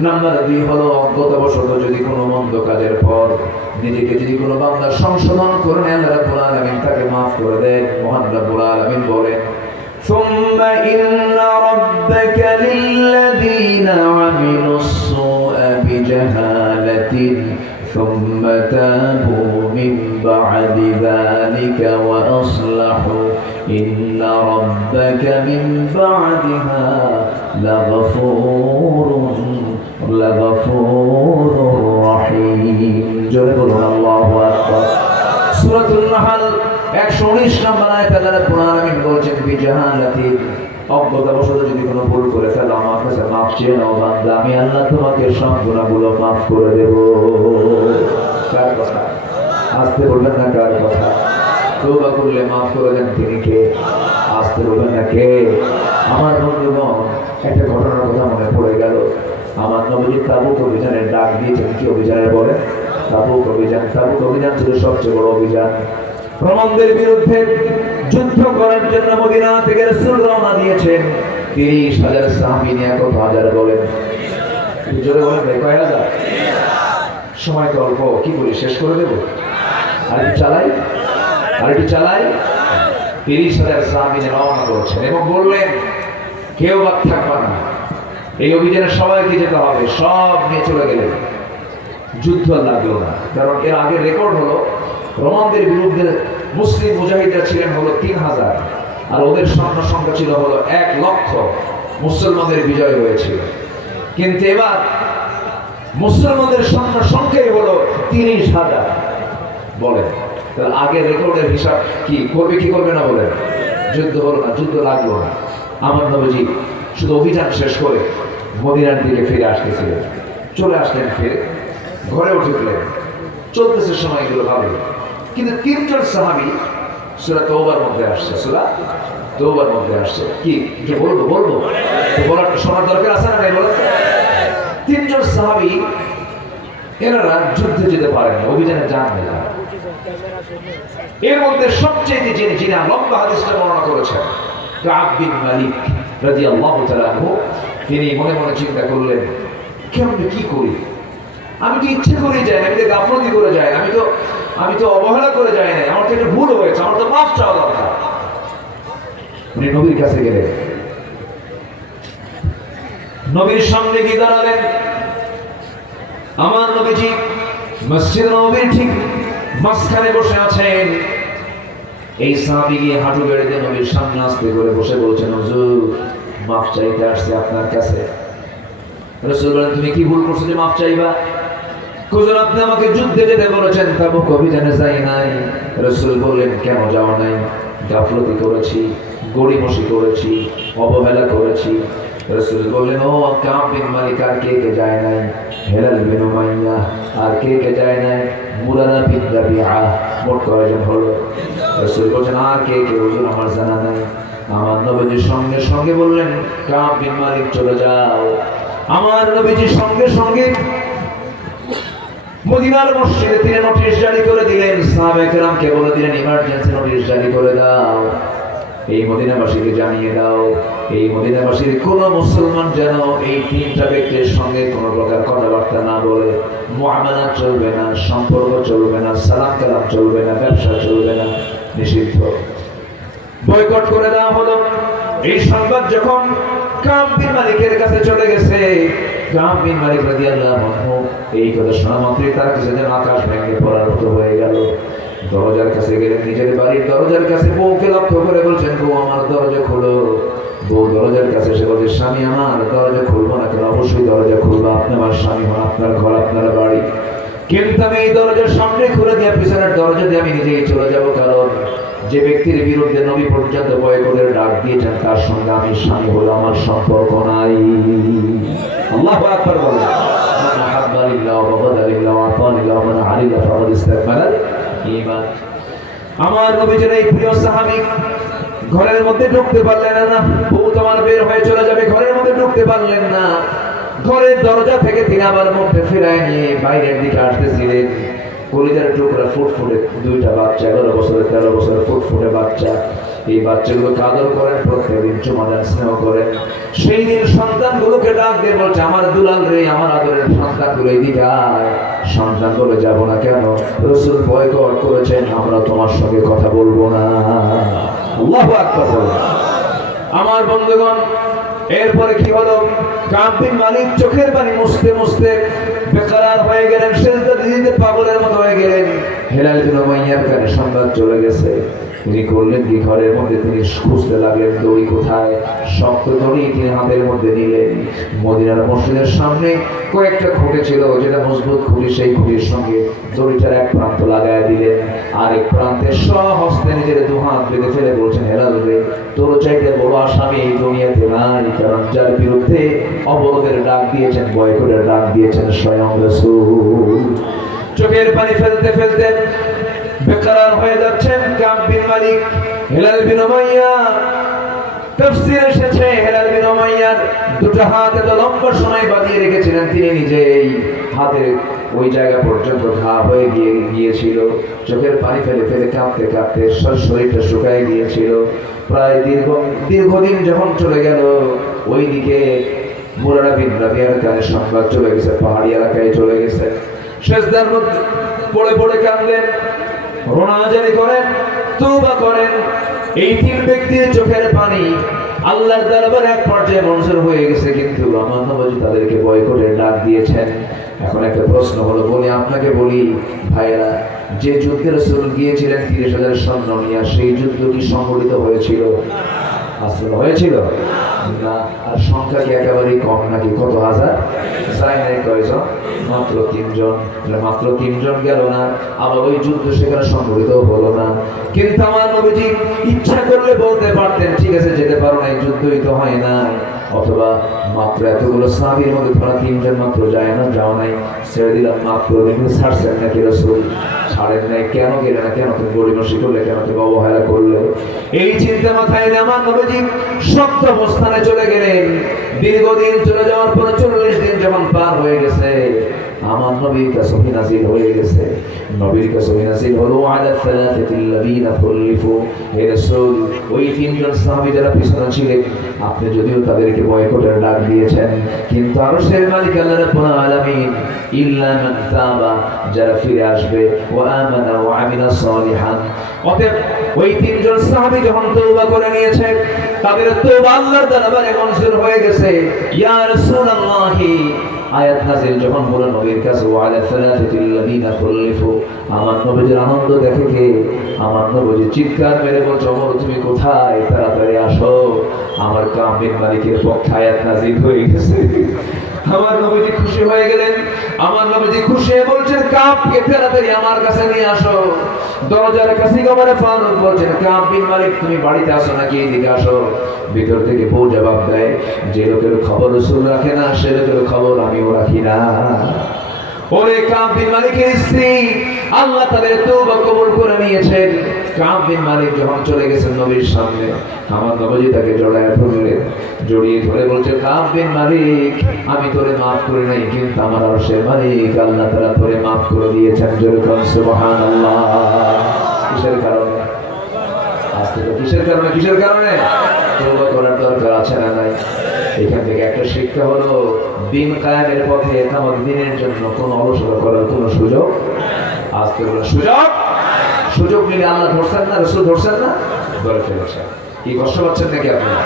নাম্বার 2 হলো অজ্ঞতাবশত যদি কোনো মন্দ কাজের পর নিজেকে যদি কোনো বান্দা সংশোধন করে নেন, আল্লাহ রাব্বুল আলামিন তাকে মাফ করে দেন। মহান রাব্বুল আলামিন বলেন, সুম্মা ثم إن ربك للذين عملوا السوء بجهالة ثم تابوا من بعد ذلك وأصلحوا إن ربك من بعدها لغفور رحيم جل الله أكبر سورة النحل 119 নম্বর আয়াতে আল্লাহ রাব্বুল আলামিন বলছেন বিজাহালাতি অজ্ঞতাবশত যদি কোনো ভুল করে ফেলো আমার কাছে মাফ চেয়ে নাও বান্দা আমি আল্লাহ তোমাকে সব গুনাহগুলো মাফ করে দেব কার কথা আসতে বলবেন না কার কথা তওবা করলে মাফ করে দেন তিনি কে আসতে বলবেন না কে আমার বন্ধুগণ একটা ঘটনার কথা মনে পড়ে গেল আমার নবী তাবুক অভিযানের ডাক দিয়েছেন কি অভিযানের বলে তাবুক অভিযান ছিল সবচেয়ে বড় অভিযান রোমানদের বিরুদ্ধে যুদ্ধ করার জন্য মদিনা থেকে রাসূল রওনা দিয়েছেন 30,000 সাহাবী নিয়ে কত হাজার বলেন জোরে বলেন কয় হাজার সময় তো অল্প কি বলি শেষ করে দেব আর একটু চালাই 30,000 সাহাবী নিয়ে রওনা করেছেন এবং বললেন কেউ বাদ থাকবে না এই অভিযানে সবাইকে যেতে হবে সব নিয়ে চলে গেলেন যুদ্ধ লাগলো না কারণ এর আগে রেকর্ড হলো রোমানদের বিরুদ্ধে মুসলিম মুজাহিদরা ছিলেন হলো 3,000 আর ওদের সৈন্য সংখ্যা ছিল হলো 1,00,000 মুসলমানদের বিজয় হয়েছিল কিন্তু এবার মুসলমানদের সৈন্য সংখ্যাই হলো 30,000 বলেন তাহলে আগের রেকর্ডের হিসাব কি করবে না বলেন যুদ্ধ হলো না যুদ্ধ লাগলো না আমার নবীজি শুধু অভিযান শেষ করে মদিনার দিকে ফিরে আসতেছিলেন চলে আসলেন ফিরে ঘরে উঠলেন চলতেছে সময় এগুলো ভাবে কিন্তু 3জন সাহাবী সূরা তওবার মধ্যে আসছে কি যে বলবো বলার শোনার দরকার আছে না বলেন 3জন সাহাবী এনারা যুদ্ধে যেতে পারেন না অভিযানে যান না এর মধ্যে সবচেয়ে যিনি লম্বা হাদিসটা বর্ণনা করেছেন কাব বিন মালিক রাদিয়াল্লাহু তাআলা আনহু তিনি মনে মনে চিন্তা করলেন কেমন কি করি আমি তো ইচ্ছে করে যাই আমি তো গাফলতি করে যাই আমি তো অবহেলা করে যাই না আমার তো একটা ভুল হয়েছে আমার তো মাফ চাওয়া দরকার উনি নবীর কাছে গেলেন নবীর সামনে গিয়ে দাঁড়ালেন আমার নবীজি মসজিদ নববীর ঠিক মাঝখানে বসে আছেন এই সাহাবী গিয়ে হাঁটু গেড়ে দিয়ে নবীর সামনে আস্তে করে বসে বলছেন হুজুর মাফ চাইতে আসছে আপনার কাছে রাসূল বলেন তুমি কি ভুল করছো যে মাফ চাইবা হুজুর আপনি আমাকে যুদ্ধে যেতে বলেছেন তাবুক অভিযানে যাই নাই রাসূল বললেন কেন যাও নাই গাফলতি করেছি গড়িমসি করেছি অবহেলা করেছি রাসূল বললেন ও কাব বিন মালিক আর কে যায় নাই হেলাল বিন উমাইয়া আর কে যায় নাই মুরারা বিন রাবিআ মোট কয়জন হলো রাসূল বলেন আর কে হুজুর আমার জানা নাই আমার নবীজি সঙ্গে সঙ্গে বললেন কাব বিন মালিক চলে যাও আমার নবীজি সঙ্গে মদিনার মসজিদে তিনি নোটিশ জারি করে দিলেন সাহাবায়ে কেরামকে বলে দিলেন ইমার্জেন্সি নোটিশ জারি করে দাও এই মদিনাবাসীকে জানিয়ে দাও এই মদিনাবাসীর কোন মুসলমান যেন এই 3টা ব্যক্তির সঙ্গে কোনো প্রকার কথাবার্তা না বলে মুআমালাত চলবে না সম্পর্ক চলবে না সালাম কালাম চলবে না ব্যবসা চলবে না নিষিদ্ধ বয়কট করে দেওয়া হলো এই সংবাদ যখন কাব বিন মালিকের কাছে চলে গেছে কাব বিন মালিক রাদিয়াল্লাহু আনহু এই কথা শোনা মাত্রই তার কাছে যেন আকাশ ভেঙে পড়ার মতো হয়ে গেল দরজার কাছে গেলেন নিজের বাড়ির দরজার কাছে বউকে লক্ষ্য করে বলছেন বউ আমার দরজা খোলো বউ দরজার কাছে এসে বলছে স্বামী আমার দরজা খুলবো না কেন অবশ্যই দরজা খুলবো আপনি আমার স্বামী হন আপনার ঘর আপনার বাড়ি কিন্তু আমি এই দরজার সামনে খুলে দিয়ে পিছনের দরজা দিয়ে আমি নিজেই চলে যাবো কারণ যে ব্যক্তির বিরুদ্ধে নবী পর্যন্ত বয়কটের ডাক দিয়েছেন তার সঙ্গে আমি স্বামী হলো আমার সম্পর্ক নাই আল্লাহু আকবার বলেন মান আহাব্বা লিল্লাহি ওয়া বাগাদা লিল্লাহি ওয়া আতা লিল্লাহি ওয়া মান আলিয়া ফাকাদ ইসতাকমালা ঈমান আমার নবীজির এই প্রিয় সাহাবী ঘরের মধ্যে ঢুকতে পারলেন না বউ তোমার বের হয়ে চলে যাবে ঘরের মধ্যে ঢুকতে পারলেন না ঘরের দরজা থেকে তিনি আবার মুখে ফিরায় নিয়ে বাইরের দিকে আসতেছিলেন কলিজার টুকরা ফুটফুটে 2টা বাচ্চা 11 বছরের 13 বছরের ফুটফুটে বাচ্চা এই বাচ্চাগুলোকে আদর করেন প্রত্যেকদিন চুমা দেন স্নেহ করেন সেই দিন সন্তানগুলোকে ডাক দিয়ে বলছে আমার দুলাল রে আমার আদরের সন্তানগুলো এদিকে আয় সন্তান বলে যাবো না কেন রাসূল বয়কট করেছেন আমরা তোমার সঙ্গে কথা বলবো না আল্লাহু আকবার বলেন আমার বন্ধুগণ, এরপরে কি হলো? কাব বিন মালিক চোখের পানি মুছতে মুছতে বেকরার হয়ে গেলেন, সিজদা দিতে পাগলের মতো হয়ে গেলেন। হেলাল বিন উমাইয়ার কানে সংবাদ চলে গেছে। তিনি করলেন কি, ঘরের মধ্যে তিনি খুঁজতে লাগলেন দড়ি কোথায়। শক্ত দড়ি তিনি হাতের মধ্যে নিলেন। মদিনার মসজিদের সামনে কয়েকটা খুঁটি ছিল, যেটা মজবুত খুঁটি, সেই খুঁটির সঙ্গে দড়িটার এক প্রান্ত লাগায় দিলেন। আরেক প্রান্তে স্বহস্তে নিজের দুহাত বেঁধে ফেলে বলছেন, হেলাল রে, তোর চাইতে বড় আসামি এই দুনিয়াতে নাই। কারণ যার বিরুদ্ধে অবরোধের ডাক দিয়েছেন, বয়কটের ডাক দিয়েছেন স্বয়ং রাসূল। চোখের পানি ফেলতে ফেলতে বেকরার হয়ে যাচ্ছেন কাব বিন মালিক। হেলাল বিন উমাইয়া, তাফসীরে এসেছে হেলাল বিন উমাইয়ার দুটো হাত এত লম্বা সময় বাঁধিয়ে রেখেছিলেন, তিনি নিজেই হাতের ওই জায়গা পর্যন্ত ঘা হয়ে গিয়েছিল। চোখের পানি ফেলে ফেলে কাঁপতে কাঁপতে শরীরটা শুকায় গিয়েছিল। প্রায় দীর্ঘদিন যখন চলে গেল, ওইদিকে মুরারা বিন রাবিয়ার কানে সংবাদ চলে গেছে, পাহাড়ি এলাকায় চলে গেছে। সিজদার মধ্যে পড়ে পড়ে কাঁদলেন, রোনাজারি করেন, তওবা করেন। এই তিন ব্যক্তির চোখের পানি আল্লাহর দরবারে এক পর্যায়ে মঞ্জুর হয়ে গেছে, কিন্তু আমার নবী তাদেরকে বয়কটের ডাক দিয়েছেন। এখন একটা প্রশ্ন হলো, আপনাকে বলি ভাইয়েরা, যে যুদ্ধে রাসূল গিয়েছিলেন 30,000 সৈন্য নিয়ে, সেই যুদ্ধ কি সংগঠিত হয়েছিল? আসলে হয়েছিল না। আর সংখ্যা কি একেবারেই কম নাকি? কত হাজার? যায় নাই কয়জন? মাত্র 3 জন। মাত্র 3 জন গেল না, আবার ওই যুদ্ধ সেখানে সংগঠিত হলো না। কিন্তু আমার নবীজি ইচ্ছা করলে বলতে পারতেন, ঠিক আছে যেতে পারো না, এই যুদ্ধই তো হয় না। অথবা মাত্র এতগুলো সাহাবীর মধ্যে তোমরা 3 জন মাত্র যায় না, যাও নাই, ছেড়ে দিলাম মাত্র। কিন্তু ছাড়ছেন নাকি রাসূল? ছাড়েন নাই। কেন গেলে না? কেন তুমি গরিমসি করলে? কেন তুমি অবহেলা করলে? এই চিন্তা মাথায় নিয়ে আমার নবীজি শক্ত অবস্থানে চলে গেলেন। দীর্ঘদিন চলে যাওয়ার পর 40 দিন যখন পার হয়ে গেছে, আমার নবীর কাছে ওহী নাযিল হয়ে গেছে। নবীর কাছে ওহী নাযিল হলো, আলা সালাসাতিল্লাযীনা খুলিফু, হে রাসূল, ওই 3 জন সাহাবী যারা পিছনে ছিলেন, আপনি যদিও তাদেরকে বয়কটের ডাক দিয়েছেন, কিন্তু আরশের মালিক আল্লাহ রাব্বুল আলামিন ইল্লা মান তাবা, যারা ফিরে আসবে, ওয়া আমানা ওয়া আমিলা সালিহান। অতএব ওই 3 জন সাহাবী যখন তওবা করে নিয়েছে, তাদের তওবা আল্লাহর দরবারে মঞ্জুর হয়ে গেছে। ইয়া রাসূলুল্লাহি আয়াত নাযিল যখন হলো নবীর কাছে, ওয়ালা সালাসাতিল্লাযীনা খুলিফু, আমার নবীর আনন্দ দেখে কে? আমার নবী চিৎকার মেরে বলছে, ওমর তুমি কোথায়? তাড়াতাড়ি আসো, আমার কাব বিন মালিকের পক্ষে আয়াত নাযিল হয়ে গেছে। আমার নবীজি খুশি হয়ে গেলেন। আমার নবীজি খুশি হয়ে বলছেন, কাবকে তাড়াতাড়ি আমার কাছে নিয়ে আসো। দরজার কাছে ওমর ফারুক বলছেন, কাব বিন মালিক তুমি বাড়িতে আসো নাকি? এদিকে আসো। ভিতর থেকে বউ জবাব দেয়, যে লোকের খবর রাসূল রাখে না, সে লোকের খবর আমিও রাখি না। ওরে কাব বিন মালিকের স্ত্রী, আল্লাহ তাদের তওবা কবুল করে নিয়েছেন। কাব বিন মালিক যখন চলে গেছেন নবীর সামনে, আমার নবীজি তাকে জড়ায় ধরলেন। জড়িয়ে ধরে বলছে, কাব বিন মালিক, আমি তোরে মাফ করে নাই, কিন্তু আমার আরশের মালিক আল্লাহ তাআলা তোরে মাফ করে দিয়েছেন। জোরে বলুন সুবহানাল্লাহ। কিসের কারণে? আজকে তো কিসের কারণে? কিসের কারণে? তওবা করার দরকার আছে না নাই? এখান থেকে একটা শিক্ষা হলো, দিন কায়েমের পথে একামত দিনের জন্য কোনো অলসতা করার কোনো সুযোগ। আজকে বলে সুযোগ নিলে আল্লাহ ধরছেন না, রাসূল ধরছেন না, ধরে ফেলেছেন। কি কষ্ট পাচ্ছেন নাকি আপনারা?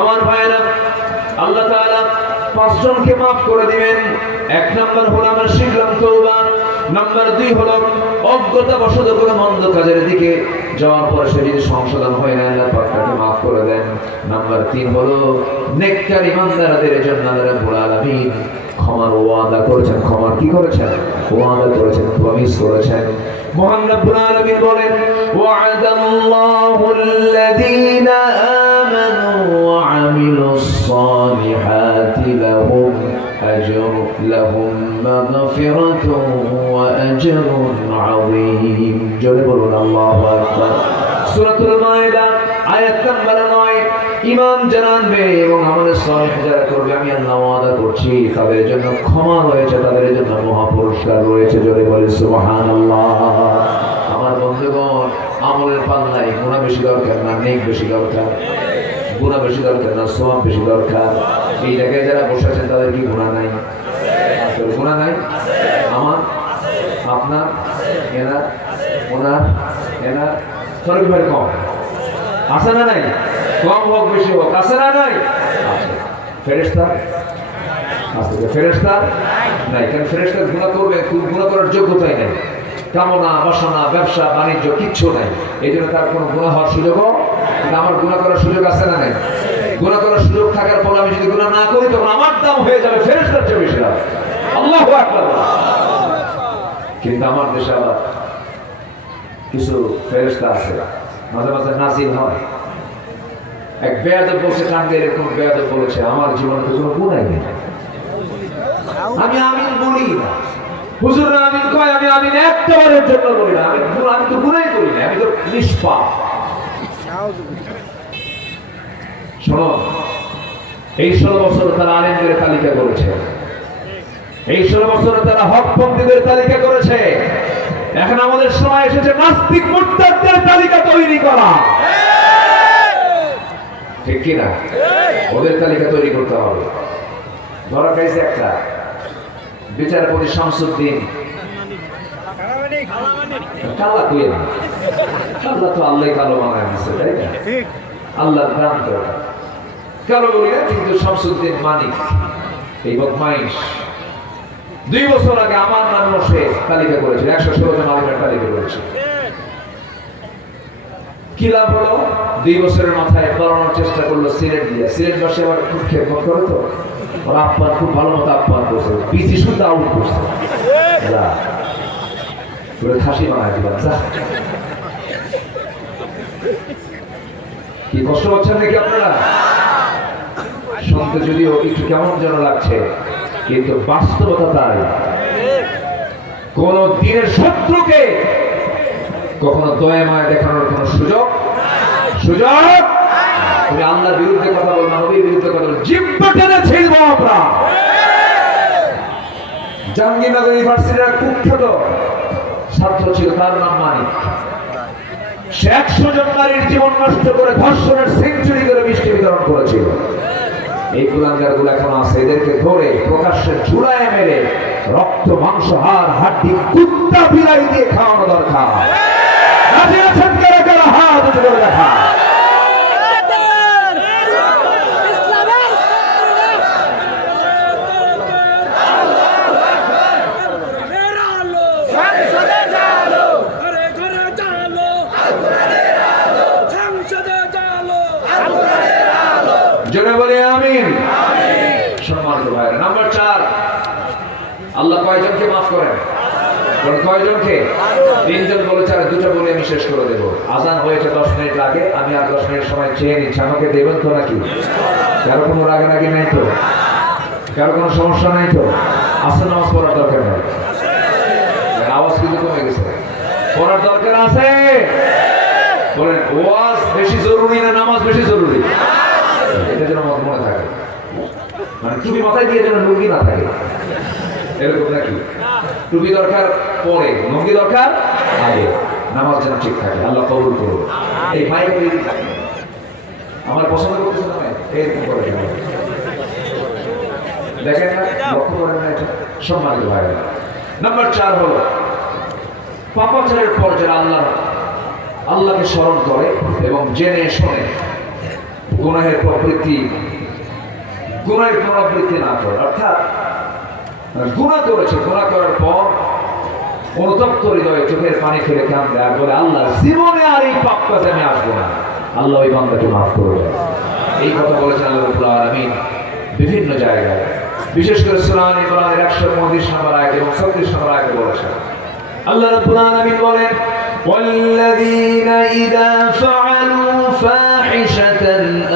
আমার ভাইয়েরা, আল্লাহ তাআলা 5 জনকে মাফ করে দিবেন। 1 নাম্বার হলো আমরা শিখলাম তওবা। নাম্বার 2 হলো অজ্ঞতা বশত কোনো মন্দ কাজের দিকে যাওয়ার পরে সে যদি সংশোধন হয় না, আল্লাহ পাক তাকে মাফ করে দেন। নাম্বার 3 হলো নেককার ইমানদারদের জন্য আল্লাহ রাব্বুল আলামিন ক্ষমার ওয়াদা করেছেন। ক্ষমার কি করেছেন? ওয়াদা করেছেন, প্রমিস করেছেন। মহান রব্বুল আলামিন বলেন, ওয়া'আদাল্লাহুল্লাযীনা আমানু ওয়া আমিলুস সালিহাতি লাহুম মাগফিরাতুন ওয়া আজরুন আযীম। জোরে বলুন আল্লাহু আকবার। সূরাতুল মায়েদা আয়াত নাম্বার 9। ঈমান যারা আনবে এবং আমলে সালেহ যারা করবে, আমি আল্লাহ ওয়াদা করছি তাদের জন্য ক্ষমা রয়েছে, তাদের জন্য মহা পুরস্কার রয়েছে। জোরে বলে সুবহানাল্লাহ। আমার বন্ধুগণ, আমলের পাল্লায় গুনাহ বেশি দরকার না নেক বেশি দরকার? গুনাহ বেশি দরকার না সওয়াব বেশি দরকার? এই জায়গায় যারা বসে আছেন তাদের কি গুনাহ নাই? আসলে গুনাহ নাই? আমার, আপনার, এনার, ওনার, এনার, সরকার কম আছে না নাই? কম হোক বেশি হোক, আছে না নাই? ফেরেশতা আছে, ফেরেশতা নাই। কেন? ফেরেশতা গুনাহ করবে, গুনাহ করার যোগ্যতাই নেই, কামনা বাসনা ব্যবসা বাণিজ্য কিচ্ছু নাই, এই জন্য তার কোনো গুনাহ হওয়ার সুযোগও। কিন্তু আমার গুনাহ করার সুযোগ আছে না নাই? গুনাহ করার সুযোগ থাকার পর আমি যদি গুনাহ না করি তখন আমার দাম হয়ে যাবে ফেরেশতার চেয়ে বেশি দাম। আল্লাহু আকবার। কিন্তু আমার দেশে আবার কিছু ফেরেশতা আছে, মাঝে মাঝে নাজিল হয়। এক বেয়াদব বলছে, কান্দে এরকম বেয়াদব বলেছে, আমার জীবনে তো কোনো গুনাহই নেই, আমি আমিন বলি না, হুজুররা আমিন কয়, আমি আমিন একবারের জন্য বলি না, আমি তো গুনাহই করি না, আমি তো নিষ্পাপ। শোনো, এই 16 বছর তারা আলেমদের তালিকা করেছে, এই 16 বছরে তারা হকপন্থীদের তালিকা করেছে। এখন আমাদের সময় এসেছে নাস্তিক মুরতাদদের তালিকা তৈরি করা, ঠিক কি না? ওদের তালিকা তৈরি করতে হবে। ধরা খাইছে একটা বিচারপতি শামসুদ্দিন, কালা কইে না, আল্লাহ তো আল্লাহ কালো বানায় দিচ্ছে, তাই না? আল্লাহর দান তো কালো বলি না, কিন্তু শামসুদ্দিন মানিক এই বদমাইশ 2 বছর আগে আমার নামে সে তালিকা করেছে, 116 জন আলিমের তালিকা করেছে। কি লাভ হলো? 2 বছরের মাথায় বাড়ানোর চেষ্টা করলো সিলেট দিয়ে। সিলেট বাসে আবার খুব খেদমত করে তো, ওরা আপ্পার খুব ভালো মতো আপ্পার করছে, বিজি শুদ্ধ আউট করছে, খাসি বানায় দিলাম। কি কষ্ট পাচ্ছেন নাকি আপনারা? শুনতে যদিও একটু কেমন যেন লাগছে, কিন্তু বাস্তবতা তাই। কোন দিনের শত্রুকে কখনো দয়া মায়া দেখানোর কোন সুযোগ তুমি আল্লাহর বিরুদ্ধে কথা বল, নবীর বিরুদ্ধে কথা বল, জিহ্বা টেনে ছিড়ব আমরা। জাহাঙ্গীরনগর ইউনিভার্সিটির কুখ্যাত ছাত্র ছিল, তার নাম মানিক। সে 100 জন নারীর জীবন নষ্ট করে ধর্ষণের সেঞ্চুরি করে মিষ্টি বিতরণ করেছিল। এই কুলাঙ্গার গুলো এখন আছে, এদেরকে ধরে প্রকাশ্যে ঝুলায় মেরে রক্ত মাংস হাড় হাড্ডি কুত্তা বিলাই দিয়ে খাওয়ানো দরকার। রাজি আছেন কারা কারা? হাত উঁচু করে দেখা। জোরে বলি আমিন। সম্মানিত ভাইরা, নাম্বার 4, আল্লাহ কয়জনকে মাফ করেন? কয়জনকে? 3 জন বলেছে, আর 2টা বলে আমি শেষ করে দেবো। আজান হয়েছে 10 মিনিট আগে, আমি আর 10 মিনিট সময় চেয়ে নিচ্ছি, আমাকে দেবেন তো নাকি? কারো কোনো রাগারাগি নাই তো? কারো কোনো সমস্যা নাই তো? আসর নামাজ পড়ার দরকার নেই, আওয়াজ কিন্তু কমে গেছে, পড়ার দরকার আছে। বলেন, ওয়াজ বেশি জরুরি না নামাজ বেশি জরুরি? এটা যেন মনে থাকে, মানে টুপি মাথায় দিয়ে যেন লুঙ্গি না থাকে, এরকম নাকি? টুপি দরকার পরে, লুঙ্গি দরকার আগে, নামাজ যেন ঠিক থাকে। আল্লাহ কবুল করুন। এই মাইক আমার পছন্দ করতেছে না, এরকম করে দেখেন না, লক্ষ্য করেন না এটা? সম্মানিত ভাইরা, নাম্বার 4 হলো পাপাচারের পর যারা আল্লাহকে স্মরণ করে এবং জেনে শোনে গুনাহের পুনরাবৃত্তি না করে, অর্থাৎ গুনাহ করেছে, গুনাহ করার পর অনুতপ্ত হৃদয়ে চোখের পানি ফেলে কাঁদে আর বলে, আল্লাহ জীবনে আর এই পাপ কাজে আমি আসবো না, আল্লাহ ওই বান্দাকে মাফ করবে। এই কথা বলেছেন আল্লাহ রাব্বুল আলামিন বিভিন্ন জায়গায়, বিশেষ করে সূরা আল ইমরানের 129 নম্বর আয়াত এবং 36 নম্বর আয়াতে বলেছেন। আল্লাহ রাব্বুল আলামিন বলেন, والذين إذا فعلوا فاحشة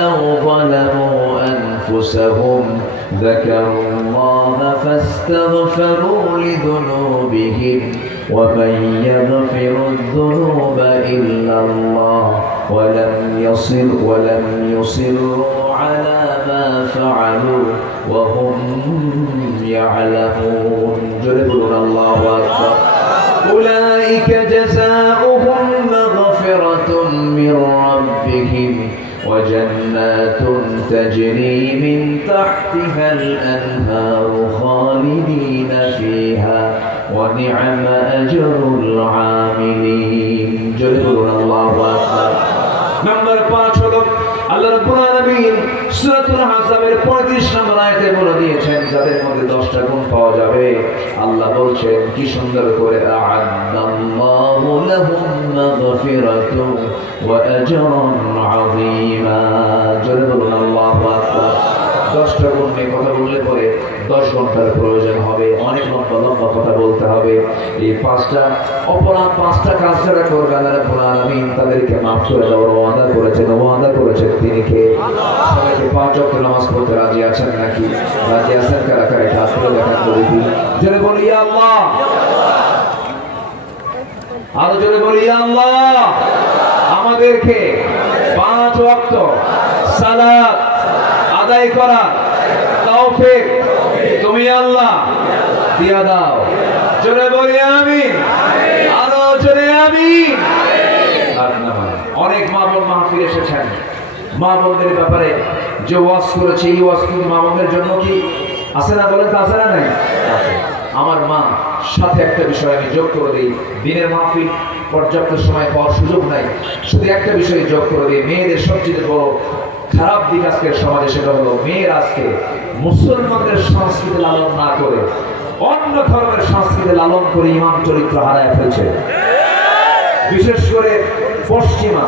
أو ظلموا أنفسهم ذكروا الله فاستغفروا لذنوبهم ومن يغفر الذنوب إلا الله ولم يصروا على ما فعلوا وهم يعلمون. جل الله أكبر. أولئك جزاؤهم مغفرة من ربهم وجنات تجري من تحتها الأنهار خالدين فيها ونعم أجر العاملين. جل الله أكبر. نمبر 5 হলো আল্লাহ রাব্বুল আলামিন সূরাতুল আহজাবের 35 নম্বর আয়াতে বলে দিয়েছেন যাদের মধ্যে 10টা গুণ পাওয়া যাবে আল্লাহ বলছেন কি সুন্দর করে আ'আদাল্লাহু লাহুম মাগফিরাতুন ওয়া আজরান আযীমা। জোরে বলুন আল্লাহু আকবার। 10টা গুণ নিয়ে কথা বললে পরে 10 ঘন্টার প্রয়োজন হবে, অনেক লম্বা লম্বা কথা বলতে হবে। এই 5টা কাজ যারা করবে আল্লাহ রাব্বুল আলামিন তাদেরকে মাফ করে দেওয়ার ওয়াদা করেছেন তিনি কে? সবাইকে 5 ওয়াক্ত নামাজ পড়তে রাজি আছেন নাকি? রাজি আছেন কারা কারা? এটা আসলে দেখান তো দেখি। জোরে বলি ইয়া আল্লাহ, আরো জোরে বলি ইয়া আল্লাহ। আমাদেরকে 5 ওয়াক্ত সালাত আদায় করা তৌফিক তুমি আল্লাহ দিয়া দাও। জোরে বলি আমিন, আরো জোরে আমিন। অনেক মা বোন মাহফিল এসেছেন, মা বোনদের ব্যাপারে যে ওয়াজ করেছে এই ওয়াজ কিন্তু মা বোনদের জন্য কি আছে না? বলেন তো আছে না? নাই আছে। আমার মা সাথে একটা বিষয় আমি যোগ করে দিই, দিনের মাহফিল পর্যাপ্ত সময় পাওয়ার সুযোগ নাই, শুধু একটা বিষয় যোগ করে দিই। মেয়েদের সবচেয়ে বড় খারাপ দিক আজকের সমাজে সেটা হলো মেয়ের আজকে মুসলমানদের সংস্কৃতি লালন না করে অন্য ধর্মের সংস্কৃতি লালন করে ইমান চরিত্র হারায় ফেলছে। বিশেষ করে পশ্চিমা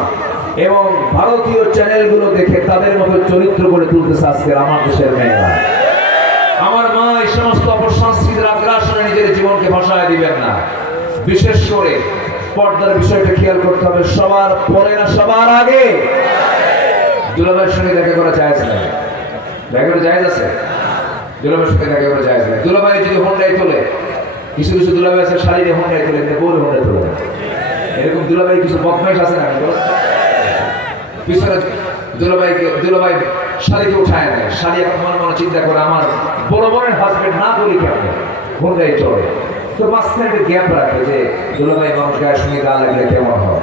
এবং ভারতীয় চ্যানেলগুলো দেখে তাদের মতো চরিত্র করে তুলতেছে আজকের আমার দেশের মেয়েরা। আমার মা এই সমস্ত অপসংস্কৃতির আগ্রাসনে নিজের জীবনকে ভাসায় দিবেন না। বিশেষ করে পর্দার বিষয়টা খেয়াল করতে হবে, সবার পরে না সবার আগে। দুলাভাইয়ের সঙ্গে দেখা করা জায়েজ নাই, দেখা করা জায়েজ আছে? দুলাভাইয়ের সঙ্গে দেখা করা জায়েজ নাই। দুলাভাই যদি হোন্ডায় তোলে, কিছু কিছু দুলাভাই আছে শাড়িতে হোন্ডায় তোলে, বউরে হোন্ডায় তোলে, এরকম দুলাভাই কিছু বদমাইশ আছে না? পিছনে দুলাভাই শাড়িকে উঠায় নেয়, শাড়ি এখন মনে মনে চিন্তা করে আমার বড় বোনের হাজবেন্ড না বলি কেমন হোন্ডায় চলে, তো মাঝখানে একটা গ্যাপ রাখে যে দুলাভাই মানুষ গায়ের সঙ্গে গা লাগলে কেমন হয়।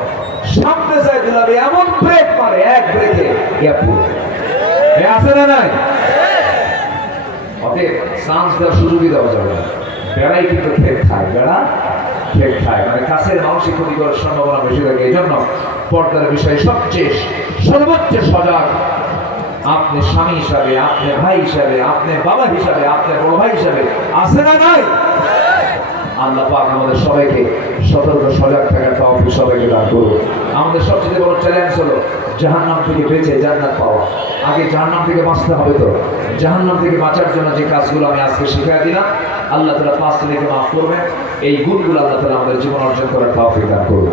সামনে যায় দুলাভাই এমন ব্রেক মারে, এক ব্রেকে গ্যাপ পুরো আছে না? নাই। অতএব চান্স দেওয়ার সুযোগই দেওয়া যাবে না। বেড়াই কিন্তু খেত খায়, বেড়া খেত খায়, মানে কাছের মানসিক ক্ষতি করার সম্ভাবনা বেশি থাকে। এই জন্য পর্দার বিষয়ে সবচেয়ে সর্বোচ্চ সজাগ আপনি স্বামী হিসাবে, আপনি ভাই হিসাবে, আপনি বাবা হিসাবে, আপনি বড় ভাই হিসাবে আছে না? নাই। আল্লাহ পাক আমাদের সবাইকে সতর্ক সজাগ থাকার তৌফিক সবাইকে দান করুন। আমাদের সবচেয়ে বড় চ্যালেঞ্জ হলো জাহান্নাম থেকে বেঁচে জান্নাত পাওয়া। আগে জাহান্নাম থেকে বাঁচতে হবে। তো জাহান্নাম থেকে বাঁচার জন্য যে কাজগুলো আমি আজকে শিখিয়ে দিলাম আল্লাহ তাআলা 5টা থেকে মাফ করবেন। এই গুণগুলো আল্লাহ তাআলা আমাদের জীবন অর্জন করার তৌফিক দান করুন।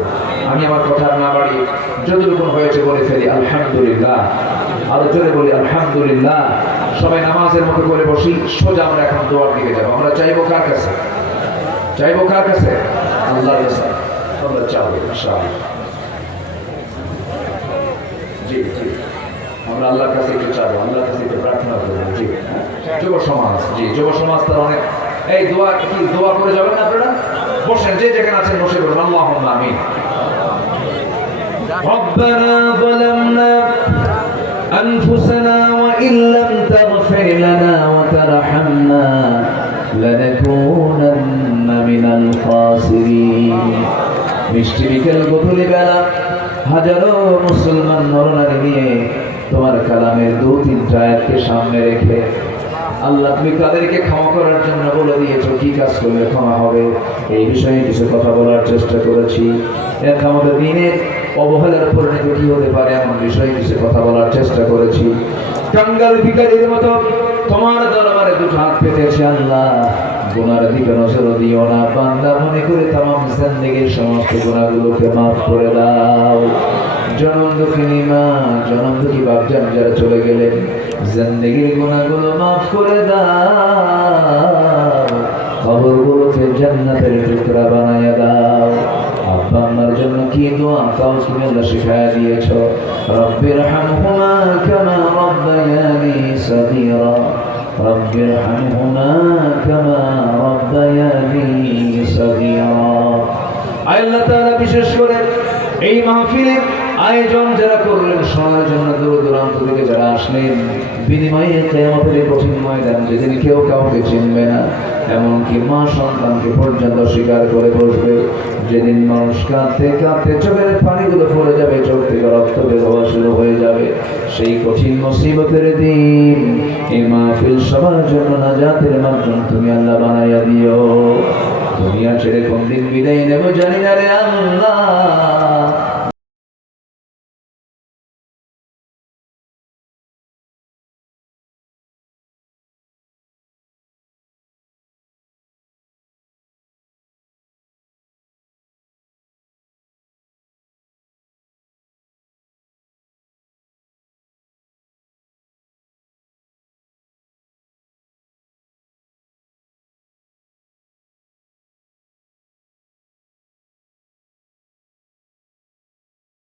আমি আমার কথা না বাড়িয়ে যতটুকু হয়েছে বলে ফেলি আলহামদুলিল্লাহ। আরো জোরে বলি আলহামদুলিল্লাহ। সবাই নামাজের মতো করে বসি, সোজা আমরা এখন দোয়ার দিকে যাবো। আমরা চাইবো কার কাছে? চাইবো কার কাছে? আল্লাহর কাছে আমরা চাইবো ইনশাআল্লাহ। জি জি, আমরা আল্লাহর কাছে একটু চাইবো, আল্লাহর কাছে একটু প্রার্থনা করবো। জি, যুব সমাজ, জি যুব সমাজ তার অনেক এই দোয়া কি দোয়া করে যাবেন না আপনারা? বসেন, যে যেখানে আছেন বসে করুন। আল্লাহুম্মা আমিন। ربنا ظلمنا أنفسنا وإن لم تغفر لنا وترحمنا لنكونن من الخاسرين। মিষ্টি বিকেল গধূলি বেলা হাজারো মুসলমান নরনারী নিয়ে তোমার কালামের 2-3টা আয়াতকে সামনে রেখে আল্লাহ তুমি তাদেরকে ক্ষমা করার জন্য বলে দিয়েছো, কি কাজ করলে ক্ষমা হবে এই বিষয়ে কিছু কথা বলার চেষ্টা করেছি। এক আমাদের দিনের অবহেলার পরিণতি কি হতে পারে এমন বিষয়ে কিছু কথা বলার চেষ্টা করেছি। কাঙ্গাল ভিখারির মতো তোমার দরবারে দুটো হাত পেতেছি। আল্লাহ গুনার দিকে নজর দিও না, বান্দা মনে করে তামাম জিন্দেগীর সমস্ত গুনাহগুলোকে মাফ করে দাও। জনম দুঃখিনী মা, জনম দুঃখী বাপজান যারা চলে গেলেন, জিন্দেগীর গুনাহগুলো মাফ করে দাও, কবরগুলোকে জান্নাতের টুকরা বানায়া দাও। আব্বা আম্মার জন্য কি দোয়া তাও তুমি আল্লাহ শিখায়া দিয়েছ। রব্বির হামহুমা কামা রাব্বায়ানি সগীরা, রব্বির হামহুমা কামা রাব্বায়ানি সগীরা। আল্লাহ তাআলা বিশেষ করে এই মাহফিলের আয়োজন যারা করলেন, শোনার জন্য দূর দূরান্ত থেকে যারা আসলেন, বিনিময়ে কিয়ামতের কঠিন ময়দান যেদিন কেউ কাউকে চিনবে না, এমনকি মা সন্তানকে পর্যন্ত স্বীকার করে বসবে। যেদিন মানুষ কাঁদতে কাঁদতে চোখের পানিগুলো পড়ে যাবে, চোখ থেকে রক্ত বের হওয়া শুরু হয়ে যাবে, সেই কঠিন মুসিবতের দিন এই মাহফিল সবার জন্য নাজাতের মাধ্যম তুমি আল্লাহ বানাইয়া দিও। দুনিয়া ছেড়ে কোন দিন বিদায় নেব জানি না রে আল্লাহ,